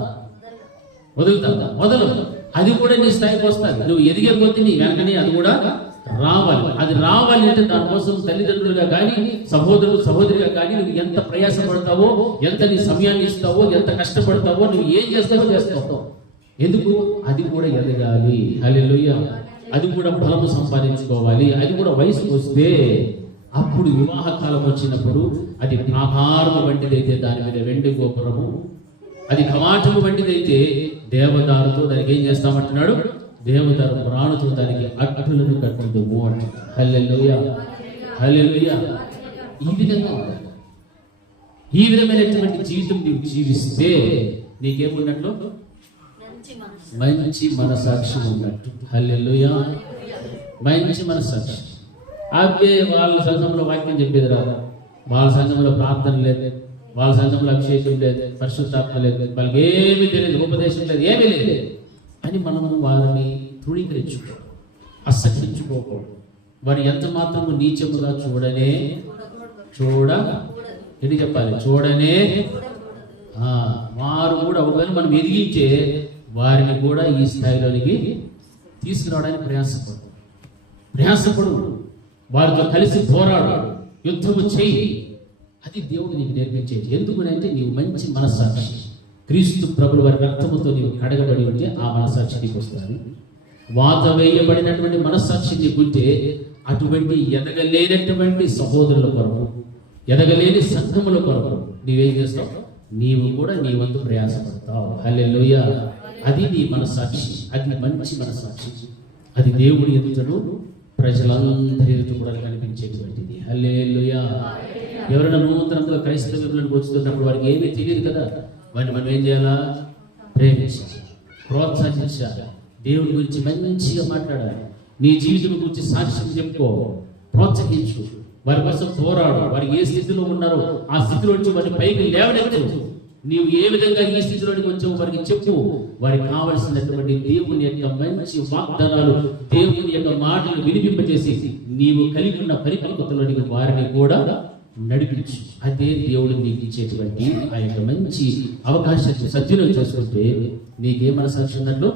వదులుతావా? వదలవు. అది కూడా నీ స్థాయికి వస్తుంది. నువ్వు ఎదిగే కొద్దీ నీ వెనకనే అది కూడా రావాలి. అది రావాలి అంటే దానికోసం తల్లిదండ్రులుగా కానీ, సహోదరిగా కానీ నువ్వు ఎంత ప్రయాసపడతావో, ఎంత నీ సమయాన్ని ఇస్తావో, ఎంత కష్టపడతావో, నువ్వు ఏం చేస్తావో. ఎందుకు? అది కూడా ఎదగాలి. హల్లెలూయా. అది కూడా బలము సంపాదించుకోవాలి. అది కూడా వయసుకు వస్తే, అప్పుడు వివాహ కాలం వచ్చినప్పుడు అది ప్రాకారము వంటిదైతే దాని మీద వెండి గోపురము, అది కవాటము వంటిదైతే దేవదారుతో దానికి ఏం చేస్తామంటున్నాడు? దేవదారు ప్రాణుతో దానికి అడ్డులను కట్టుదుము అంటున్నాడు. హల్లెలూయా, హల్లెలూయా. ఈ విధమైనటువంటి జీవితం నీవు జీవిస్తే నీకేమున్నట్లు? మంచి మనసాక్షి ఉన్నట్టు. హల్లెలూయా, మంచి మనసాక్షి. అదే వాళ్ళ సంఘంలో వాక్యం చెప్పేది రాదు, వాళ్ళ సంఘంలో ప్రార్థన లేదు, వాళ్ళ సంఘంలో అభిషేకం లేదు, పరిశుద్ధాత్మ లేదు, వాళ్ళకి ఏమీ తెలియదు, ఉపదేశం లేదు, ఏమీ లేదు అని మనము వారిని తృణీకరించుకోకూడదు, అసహించుకోకూడదు. వారు ఎంత మాత్రము నీచముగా ఏంటి చెప్పాలి? చూడనే. వారు కూడా ఒకవేళ మనం ఎదిగించే వారిని కూడా ఈ స్థాయిలోనికి తీసుకురావడానికి ప్రయాసపడు, వారితో కలిసి పోరాడు, యుద్ధము చేయి. అది దేవుడు నీకు నేర్పించేది. ఎందుకంటే నీవు మంచి మనస్సాక్షి, క్రీస్తు ప్రభుల వారి రక్తముతో నీవు కడగబడి ఉంటే ఆ మనస్సాక్షి నీకు వస్తుంది. వాత వేయబడినటువంటి మనస్సాక్షి నీకుంటే అటువంటి ఎదగలేనటువంటి సహోదరుల కొరకు, ఎదగలేని సంఘముల కొరకు నీవేం చేస్తావు? నీవు కూడా నీ వంతు ప్రయాసపడతావు. హల్లెలూయా. అది నీ మనస్సాక్షి, అది మంచి మనస్సాక్షి. అది దేవుడి ఎదుటను ప్రజలందరి ఎదుట కూడా కనిపించేటువంటిది. హల్లెలూయా. ఎవరైనా నూతనంగా క్రైస్తవ్యంలోకి వస్తున్నప్పుడు వారికి ఏమీ తెలియదు కదా, వారిని మనం ఏం చేయాలా? ప్రేమించాలి, ప్రోత్సహించాలి, దేవుడి గురించి మంచిగా మాట్లాడాలి, నీ జీవితం గురించి సాక్ష్యం చెప్పుకో, ప్రోత్సహించు, వారి కోసం పోరాడు. వారు ఏ స్థితిలో ఉన్నారో ఆ స్థితిలో నుంచి వారిని పైకి లేవనెత్తు. నీవు ఏ విధంగా ఈ స్థితిలోనికి వచ్చావు వారికి చెప్పు. వారికి కావలసినటువంటి దేవుని యొక్క మంచి వాగ్దానాలు, దేవుని యొక్క మాటలు వినిపింపజేసి నీవు కలిగి ఉన్న పరిపక్వతలోనికి వారిని కూడా నడిపించు. అదే దేవుడు నీకు ఇచ్చేటువంటి ఆ యొక్క మంచి అవకాశాన్ని సద్వినియోగం చేసుకుంటే నీకే మనసాక్షి ఉన్నట్లు?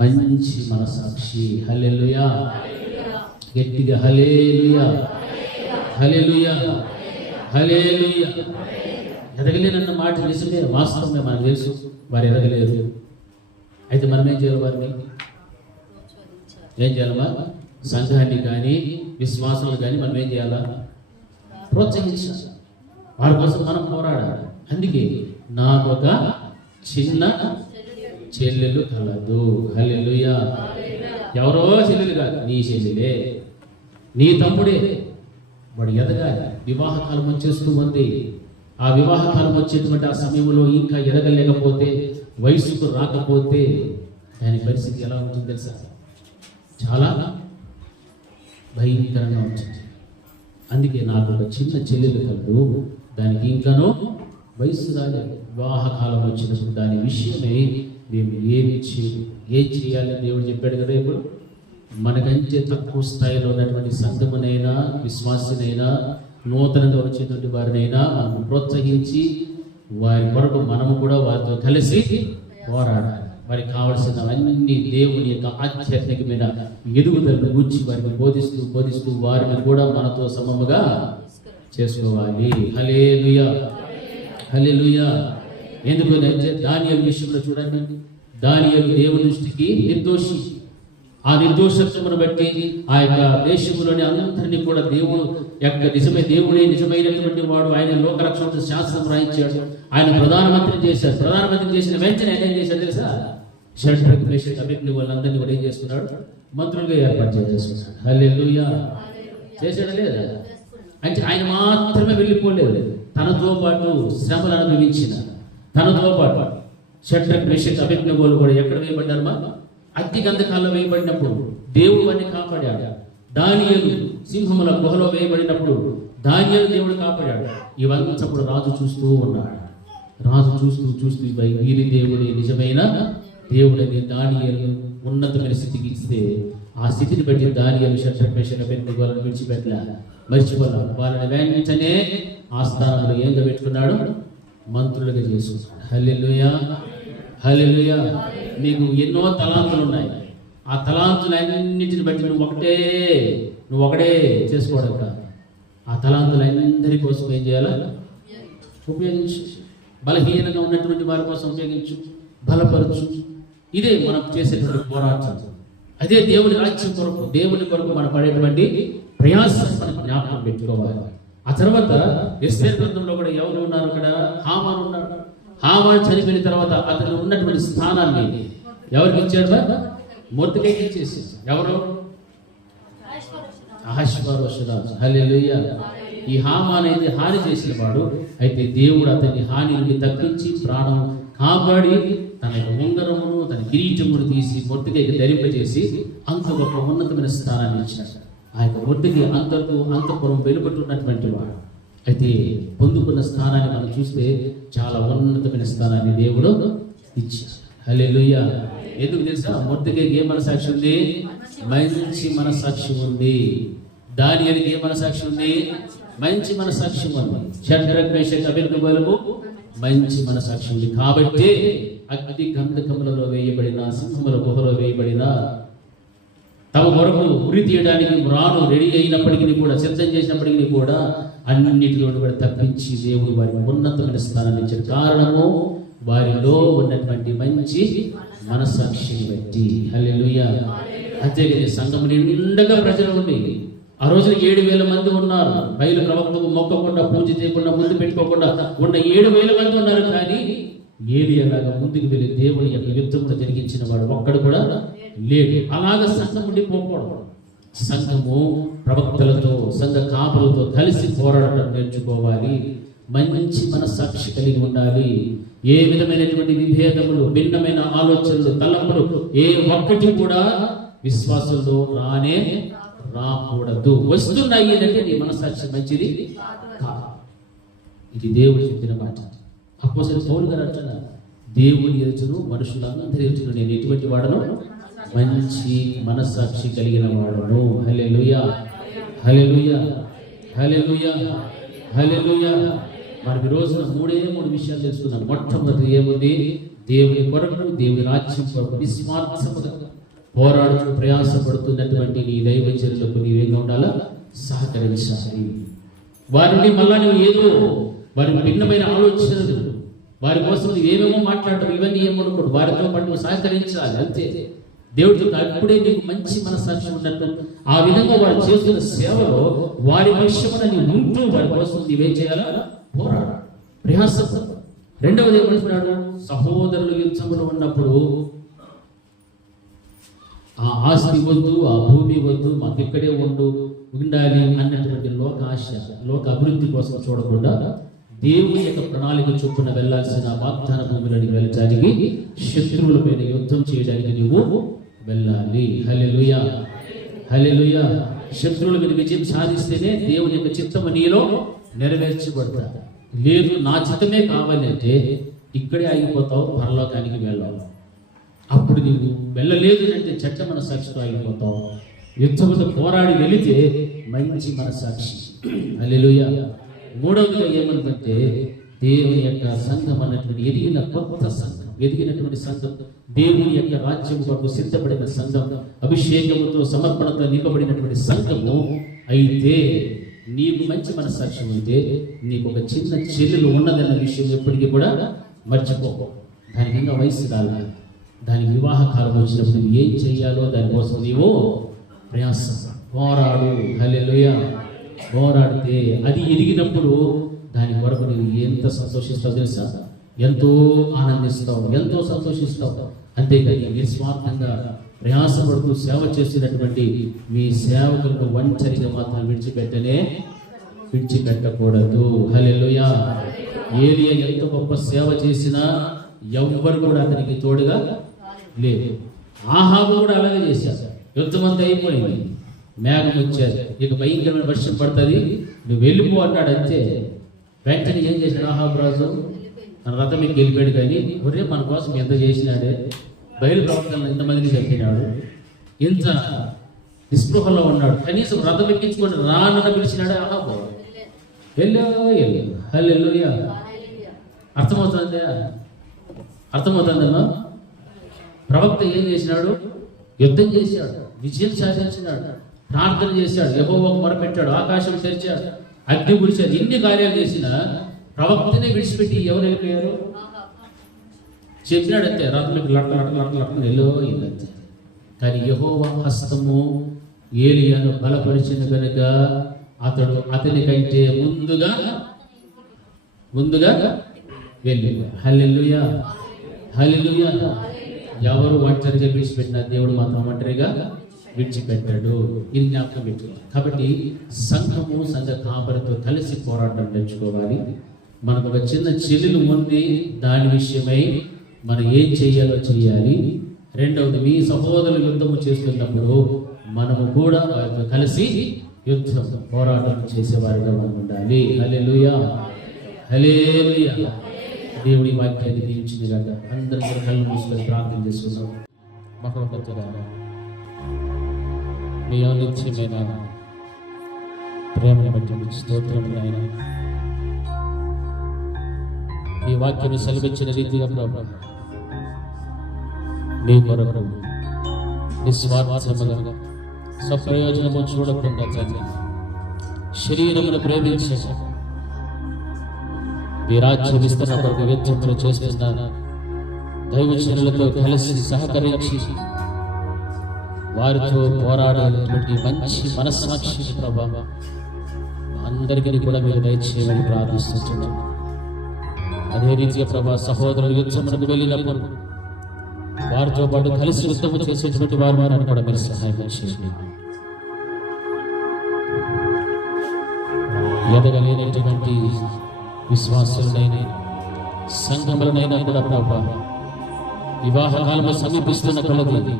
మంచి మనసాక్షి. హల్లెలూయా. గట్టిగా హల్లెలూయా, హల్లెలూయా, హల్లెలూయా. ఎదగలేనన్న మాట నిజమే, వాస్తవమే, మనకు తెలుసు. వారు ఎదగలేరు. అయితే మనం ఏం చేయాలి? వారిని ఏం చేయాలమ్మా? సంఘాన్ని కానీ విశ్వాసాలు కానీ మనం ఏం చేయాలా? ప్రోత్సహించాలి. వారి కోసం మనం పోరాడాలి. అందుకే నాకు ఒక చిన్న చెల్లెలు కలదు. హల్లెలూయా. ఎవరో చెల్లెలు కాదు, నీ చెల్లెలే, నీ తమ్ముడే. వాడు ఎదగాలి. వివాహ కాలం వచ్చేస్తూ ఉంది. ఆ వివాహ కాలం వచ్చేటువంటి ఆ సమయంలో ఇంకా ఎదగలేకపోతే, వయసుకు రాకపోతే దాని పరిస్థితి ఎలా ఉంటుంది తెలుసా? చాలా భయంకరంగా ఉంటుంది. అందుకే నాకు ఒక చిన్న చెల్లెలు కలదు, దానికి ఇంకానూ వయసు రాలేదు. వివాహ కాలం వచ్చినప్పుడు దాని విషయమై మేము ఏం చేయాలి దేవుడు చెప్పాడు కదా. ఇప్పుడు మనకంటే తక్కువ స్థాయిలో ఉన్నటువంటి సంఘమునైనా విశ్వాసినైనా నూతనంగా వచ్చేటువంటి వారినైనా మనం ప్రోత్సహించి వారి కొరకు మనము కూడా వారితో కలిసి పోరాడాలి. వారికి కావలసినవన్నీ దేవుని యొక్క ఆధ్యాత్మికమైన ఎదుగుదలను గురించి వారిని బోధిస్తూ వారిని కూడా మనతో సమముగా చేసుకోవాలి. హల్లెలూయా, హల్లెలూయా. ఎందుకు? దానియేలు విషయంలో చూడండి, దానియేలు దేవుని దృష్టికి నిర్దోషి. ఆ నిర్దోషత్వమును బట్టి ఆ యొక్క దేశంలోని అందరినీ కూడా దేవుడు యొక్క దేవుడే నిజమైనటువంటి వాడు, ఆయన లోకరక్షణ శాస్త్రం రాయించాడు, ఆయన ప్రధానమంత్రి చేశాడు. ప్రధానమంత్రి చేసిన వెంటనే ఆయన ఏం చేశాడు తెలుసా? షడ్రక్ మేషక్ అబేద్నెగో వాళ్ళందరినీ కూడా ఏం చేసుకున్నాడు? మంత్రులుగా ఏర్పాటు చేసుకున్నాడు. హల్లెలూయా. చేశాడా లేదా? అంటే ఆయన మాత్రమే వెళ్ళిపోలేదు, తనతో పాటు శ్రమలు అనుభవించిన, తనతో పాటు షడ్రక్ మేషక్ అబేద్నెగోలు కూడా ఎక్కడ వేయబడ్డారు? అగ్ని గంధకాల్లో వేయబడినప్పుడు దేవుడు వారిని కాపాడాడు. దానియేలు సింహముల గుహలో వేయబడినప్పుడు దానియేలు దేవుడు కాపాడాడు. ఇవంతప్పుడు రాజు చూస్తూ ఉన్నాడు. రాజు చూస్తూ వీరి దేవుడే నిజమైన దేవుడని దానియేలు ఉన్నతమైన స్థితికి ఇస్తే, ఆ స్థితిని బట్టి దానియేలు షడ్రక్ మేషక్ అబేద్నెగోలను మర్చిపోలా. వాళ్ళని వెంటనే ఆ స్థానంలో ఏంగా పెట్టుకున్నాడు? మంత్రులుగా చేసుకున్నాడు. హల్లెలూయా, హల్లెలూయా. నీకు ఎన్నో తలాంతులు ఉన్నాయి. ఆ తలాంతులన్నింటిని బట్టి నువ్వు ఒకడే చేసుకోవడం కాదు. ఆ తలాంతులందరి కోసం ఏం చేయాలా? ఉపయోగించు. బలహీనంగా ఉన్నటువంటి వారి కోసం ఉపయోగించు, బలపరచు. ఇదే మనం చేసేటువంటి పోరాటం. అదే దేవుని రాజ్యం కొరకు, దేవుని కొరకు మనం పడేటువంటి ప్రయాసం మనం జ్ఞాపకం పెట్టుకోవాలి. ఆ తర్వాత ఎస్తేరు గ్రంథంలో కూడా ఎవరు ఉన్నారు? అక్కడ హామాను ఉన్నాడు. హామాను చనిపోయిన తర్వాత అతను ఉన్నటువంటి స్థానాన్ని ఎవరికి ఇచ్చాడు? మొర్దెకైకి ఇచ్చేసాడు. ఎవరు? అహష్వేరోషు. హల్లెలూయా. ఈ హామాను అయితే హాని చేసిన వాడు. అయితే దేవుడు అతన్ని హాని నుండి తప్పించి ప్రాణం కాపాడి తన ఉంగరమును తన కిరీటమును తీసి మొర్దెకైకి ధరింపజేసి అంత గొప్ప ఉన్నతమైన స్థానాన్ని ఇచ్చాడు. ఆ యొక్క మొర్దెకై అంతఃపురం వెలుపట్టున్నటువంటి వాడు. అయితే పొందుకున్న స్థానాన్ని మనం చూస్తే చాలా ఉన్నతమైన స్థానాన్ని దేవుడు ఇచ్చాడు. హల్లెలూయా. ఎందుకు తెలుసా? మొర్దెకైకి ఏ మనసాక్షి ఉంది? మంచి మనసాక్షి ఉంది. దానియేలుకి ఏ మనసాక్షి ఉంది? మంచి మనసాక్షి ఉంది. షడ్రక్ మేషక్ అబేద్నెగోలకు మంచి మనసాక్షి ఉంది. కాబట్టి అగ్ని గంధకములలో వేయబడిన, సింహముల గుహలో వేయబడిన, తమ కొరకు ఉరి తీయడానికి రాను రెడీ అయినప్పటికీ కూడా, సిద్ధం చేసినప్పటికీ కూడా అన్నిటిలో కూడా తప్పించి దేవుడు వారికి ఉన్నతమైన స్థానాన్ని ఇచ్చాడు. కారణము వారిలో ఉన్నటువంటి మంచి మనసాక్షిని బట్టి. హల్లెలూయా. అంతేగాని సంఘం నిండగా ప్రజలు ఉండి ఆ రోజున 7,000 మంది ఉన్నారు. బయలు ప్రవక్తకు మొక్కకుండా, పూజ చేయకుండా, ముందు పెట్టుకోకుండా ఉన్న 7,000 మంది ఉన్నారు. కానీ ఏలియాలాగా ముందుకు వెళ్ళి దేవుని యొక్క యుద్ధమును జరిగించిన వాడు ఒక్కడు కూడా లేడు. అలాగా సంఘం ఉండిపోకూడదు. సంఘము ప్రవక్తలతో, సంఘ కాపులతో కలిసి పోరాడటం నేర్చుకోవాలి. మంచి మనస్సాక్షి కలిగి ఉండాలి. ఏ విధమైనటువంటి విభేదములు, భిన్నమైన ఆలోచనలు, తలంపులు ఏ ఒక్కటి కూడా విశ్వాసంలో రాకూడదు. వస్తున్నాయి అంటే నీ మనస్సాక్షి మంచిది కాదు. ఇది దేవుడు చెప్పిన మాట. అపోస్తలుడు పౌలు గారు అంటున్నారు, దేవుని ఎదుటను మనుషులందరి ఎదుటను నేను ఎటువంటి వాడను? మంచి మనస్సాక్షి కలిగిన వాడను. హల్లెలూయా, హల్లెలూయా, హల్లెలూయా, హల్లెలూయా. మనం ఈ రోజున 3 విషయాలు తెలుసుకున్నాం. మొట్టమొదటి ఏముంది? దేవుని కొరకు, దేవుని రాజ్యం కొరకు నిస్వార్థముగా పోరాడుతూ ప్రయాసపడుతున్నటువంటి నీ దైవచర్యలకు నీవేగా ఉండాలా? సహకరించాలి. వారిని మళ్ళా నువ్వు ఏదో వారి భిన్నమైన ఆలోచనలు, వారి కోసం ఏమేమో మాట్లాడడం, ఇవన్నీ ఏమనుకోడు, వారితో పాటు నువ్వు సహకరించాలి అంతే. దేవుడితో అప్పుడే నీకు మంచి మనస్సాక్షి ఉన్నట్టు. ఆ విధంగా వారు చేస్తున్న సేవలో వారి విషయమున నీవు ఉంటూ వారి కోసం నీవేం చేయాలా? పోరాడు, ప్రయాసపడు. రెండవది ఏమంటున్నాడు? సహోదరులు యుద్ధంలో ఉన్నప్పుడు ఆ ఆస్తి వద్దు, ఆ భూమి వద్దు, మాకు ఇక్కడే ఉండాలి అన్నటువంటి లోక ఆశ, లోక అభివృద్ధి కోసం చూడకుండా దేవుని యొక్క ప్రణాళిక చొప్పున వెళ్లాల్సిన వాగ్దాన భూమిలోకి వెళ్ళడానికి, శత్రువుల పైన యుద్ధం చేయడానికి నువ్వు వెళ్ళాలి. హల్లెలూయా, హల్లెలూయా. శత్రువుల మీద విజయం సాధిస్తేనే దేవుని యొక్క చిత్తము నీలో నెరవేర్చబడతా. లేదు నా చిత్తమే కావాలి అంటే ఇక్కడే ఆగిపోతావు, పరలోకానికి వెళ్ళావు. అప్పుడు నీవు వెళ్ళలేదు అంటే చెడ్డ మనసాక్షితో ఆగిపోతావు. యుద్ధంతో పోరాడి వెళితే మంచి మనసాక్షి. హల్లెలూయా. మూడవదిగా ఏమనుకుంటే దేవుని యొక్క సంఘం అన్నటువంటి ఎదిగిన కొత్త సంఘం, ఎదిగినటువంటి సంఘం, దేవుని యొక్క రాజ్యం కొరకు సిద్ధపడిన సంఘం, అభిషేకముతో సమర్పణతో నింపబడినటువంటి సంఘము. అయితే నీకు మంచి మనసాక్షి ఉంటే నీకు ఒక చిన్న చెల్లెలు ఉన్నదన్న విషయం ఎప్పటికీ కూడా మర్చిపో. దానికి ఇంకా వయసు రాలి, దానికి వివాహ కాలం వచ్చినప్పుడు ఏం చేయాలో దానికోసం నీవు ప్రయాస పోరాడు. హల్లెలూయా. పోరాడితే అది ఎదిగినప్పుడు దాని కొరకు నువ్వు ఎంత సంతోషిస్తావు తెలుసా? ఎంతో ఆనందిస్తావు, ఎంతో సంతోషిస్తావు. అంతేకాని నిస్వార్థంగా ప్రయాసపడుతూ సేవ చేసినటువంటి మీ సేవకులకు ఒంటరిగా మాత్రం విడిచిపెట్టకూడదు. హల్లెలూయా. ఏలియా ఎంత గొప్ప సేవ చేసినా ఎవ్వరు కూడా అతనికి తోడుగా లేదు. ఆహాబు కూడా అలాగే చేశారు. యుద్ధమంతా అయిపోయింది, మేఘం వచ్చారు, ఇక భయంకరమైన వర్షం పడుతుంది, నువ్వు వెళ్ళిపో అన్నాడు. అంతే వెంటనే ఏం చేశాడు ఆహాబు రాజు? తన రథం మీకు వెళ్ళిపోయాడు. కానీ ఒరే మన కోసం ఎంత చేసినాడే, బయలు ప్రవక్తలను ఎంతమందిని చంపినాడు, ఇంత నిస్పృహలో ఉన్నాడు, కనీసం రథం ఎక్కించుకొని రానని పిలిచినాడే ఆహాబు. వెళ్ళు. హల్లెలూయా. అర్థమవుతుందమ్మా? ప్రవక్త ఏం చేసినాడు? యుద్ధం చేశాడు, విజయం సాధించినాడు, ప్రార్థన చేశాడు, యెహోవాకు మొరపెట్టాడు, ఆకాశం తెరిచాడు, అగ్ని గురిచాడు. ఎన్ని కార్యాలు చేసినా ప్రవక్తనే విడిచిపెట్టి ఎవరు వెళ్ళిపోయారు? చెప్పినాడంతే, రాత్రులకు లట్ట వెళ్ళిందంతే. కానీ యెహోవా హస్తము ఏలియాను బలపరిచిన కనుక అతని కంటే ముందుగా వెళ్ళి. హల్లెలూయా, హల్లెలూయా. ఎవరు ఒంటరిగా విడిచిపెట్టినా దేవుడు మాత్రం ఒంటరిగా విడిచిపెట్టాడు. ఇది జ్ఞాపకం పెట్టుకోవాలి. కాబట్టి సంఘము, సంఘ కాపరితో కలిసి పోరాటం నేర్చుకోవాలి. మనకు ఒక చిన్న చెల్లెలు ఉంది, దాని విషయమై మనం ఏం చేయాలో చేయాలి. రెండవది, మీ సహోదరులు యుద్ధము చేస్తున్నప్పుడు మనము కూడా వారితో కలిసి యుద్ధం పోరాటం చేసేవారిగా మనం ఉండాలి. హల్లెలూయా, హల్లెలూయా. దేవుడి వాక్యాన్ని దీవించింది కాక అందరూ కళ్ళు మూసుకొని ప్రార్థన చేసుకున్నాం. మహోన్నతుడా, మీ అనిత్యమైన ప్రేమను బట్టి మీకు స్తోత్రములు నాయనా. ఈ వాక్యాన్ని సెలవిచ్చిన రీతిగా ప్రభు నీ కొరకు నిస్వార్థముగా సప్రయోజనము చూడకుండా తండ్రి శరీరమును ప్రేమించే ఈ రాజ్య విస్తరణ కొరకు యుద్ధములు చేస్తున్న దైవజనులతో కలిసి సహకరించి వారితో పోరాడాలన్నటువంటి మంచి మనస్సాక్షి ప్రభావ అందరికీ కూడా మీరు దయచేయమని ప్రార్థిస్తున్నాం. అదే రీతిగా ప్రభా సహోదరులు యుద్ధములకు వెళ్ళినప్పుడు వారితో పాటు కలిసి యుద్ధము చేసేటువంటి వారు కూడా మీరు సహాయం చేయండి. ఎదగలేనటువంటి విశ్వాసులైన సంఘములనైనా కూడా ప్రభా వివాహ కాలము సమీపిస్తున్న కొలది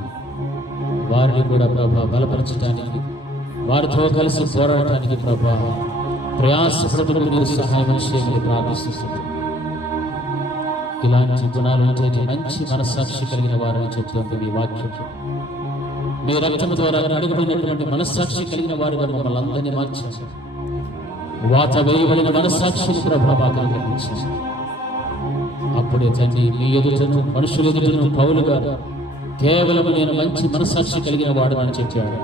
వారిని కూడా ప్రభా బలపరచడానికి, వారితో కలిసి పోరాడటానికి ప్రభా ప్రయాసపడుతున్న మీరు సహాయం చేయమని ప్రార్థిస్తున్నాం. ఇలాంటి గుణాలు ఉంటే మంచి మనస్సాక్షి కలిగిన వారని చెప్తుంది మీ వాక్యం. మీ రక్తము ద్వారా అడుగుబడినటువంటి మనస్సాక్షి కలిగిన వారుగా మమ్మల్ని అందరినీ మార్చారు. వాత వేయబడిన మనస్సాక్షిని ప్రభావం కలిగించారు. అప్పుడే తండ్రి మీ ఎదుటను మనుషుల ఎదుటను పౌలు గారు కేవలం నేను మంచి మనస్సాక్షి కలిగిన వాడు అని చెప్పాడు.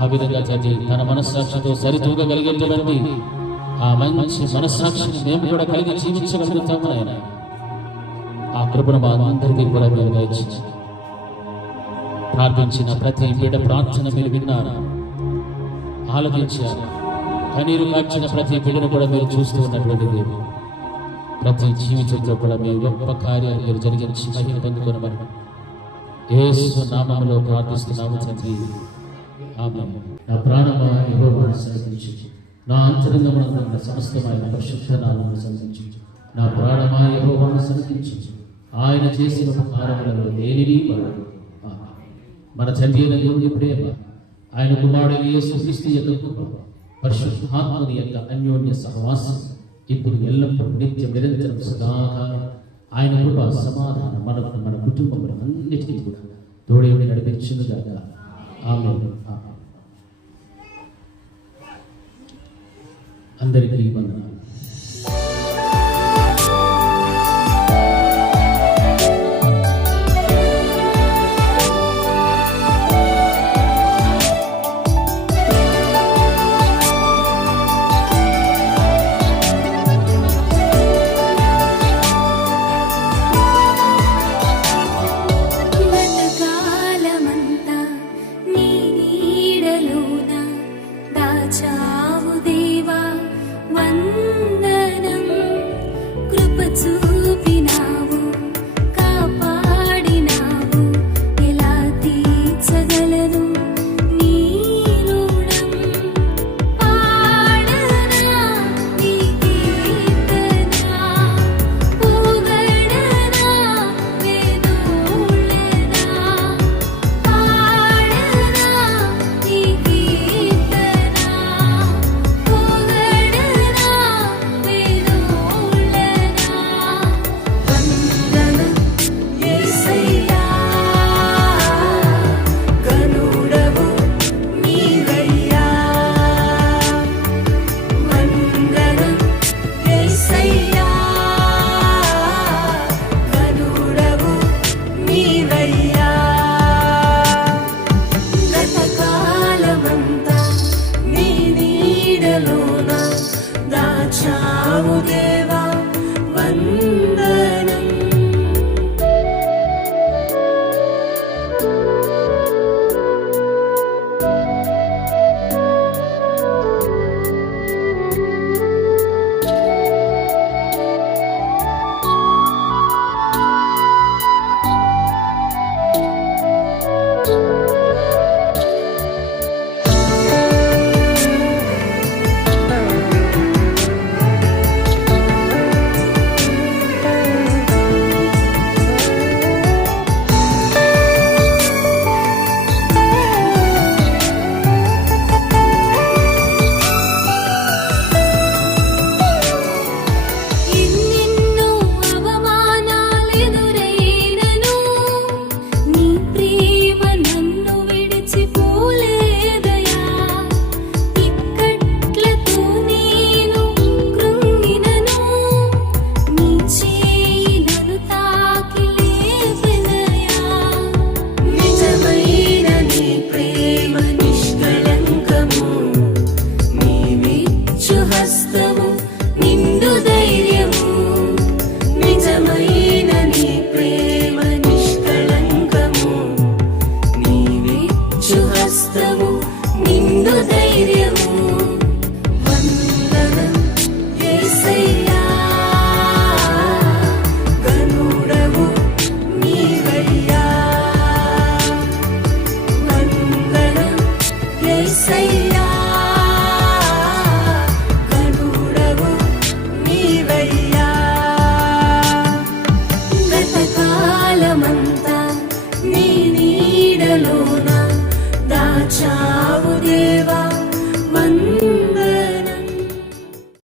ఆ విధంగా తండ్రి తన మనస్సాక్షితో సరితూగగలిగేటువంటి ఆ మంచి మనస్సాక్షిని మేము కూడా కలిగి జీవించగలుగుతాము ఆయన. ఆ కృపను మా అందరికీ కూడా మీరు దయచేసి ప్రార్థించిన ప్రతి బిడ్డ ప్రార్థన మీరు విన్నారు, ఆలోచించారు. కన్నీరు కార్చిన ప్రతి బిడ్డను కూడా మీరు చూస్తూ ఉన్నటువంటి దేవుడు, ప్రతి జీవితంలో కూడా మీ గొప్ప కార్యాలు మీరు జరిగించి మహిమ పొందుకొనమని యేసు నామములో ప్రార్థిస్తున్నాము తండ్రి, ఆమేన్. నా ప్రాణమా యెహోవాను సన్నిధించు, నా అంతరంగమున సమస్తమైన పరిశుద్ధ నామమును సన్నిధించు. నా ప్రాణమా యెహోవాను సన్నిధించు, ఆయన చేసిన ఉపకారములలో దేనిని మరవకు. మన తండ్రి అయిన దేవుని ప్రేమ, ఆయన కుమారుడైన యేసుక్రీస్తు యొక్క కృప, పరిశుద్ధాత్మని యొక్క అన్యోన్య సహవాసం ఇప్పుడు ఎల్లప్పుడూ నిత్యం నిరంతరం సదాకాలం ఆయన కృప సమాధానం మనకు మన కుటుంబములు అన్నిటికీ కూడా తోడేవి నడిపించునుగాక. ఆమేన్. అందరికీ వందనాలు.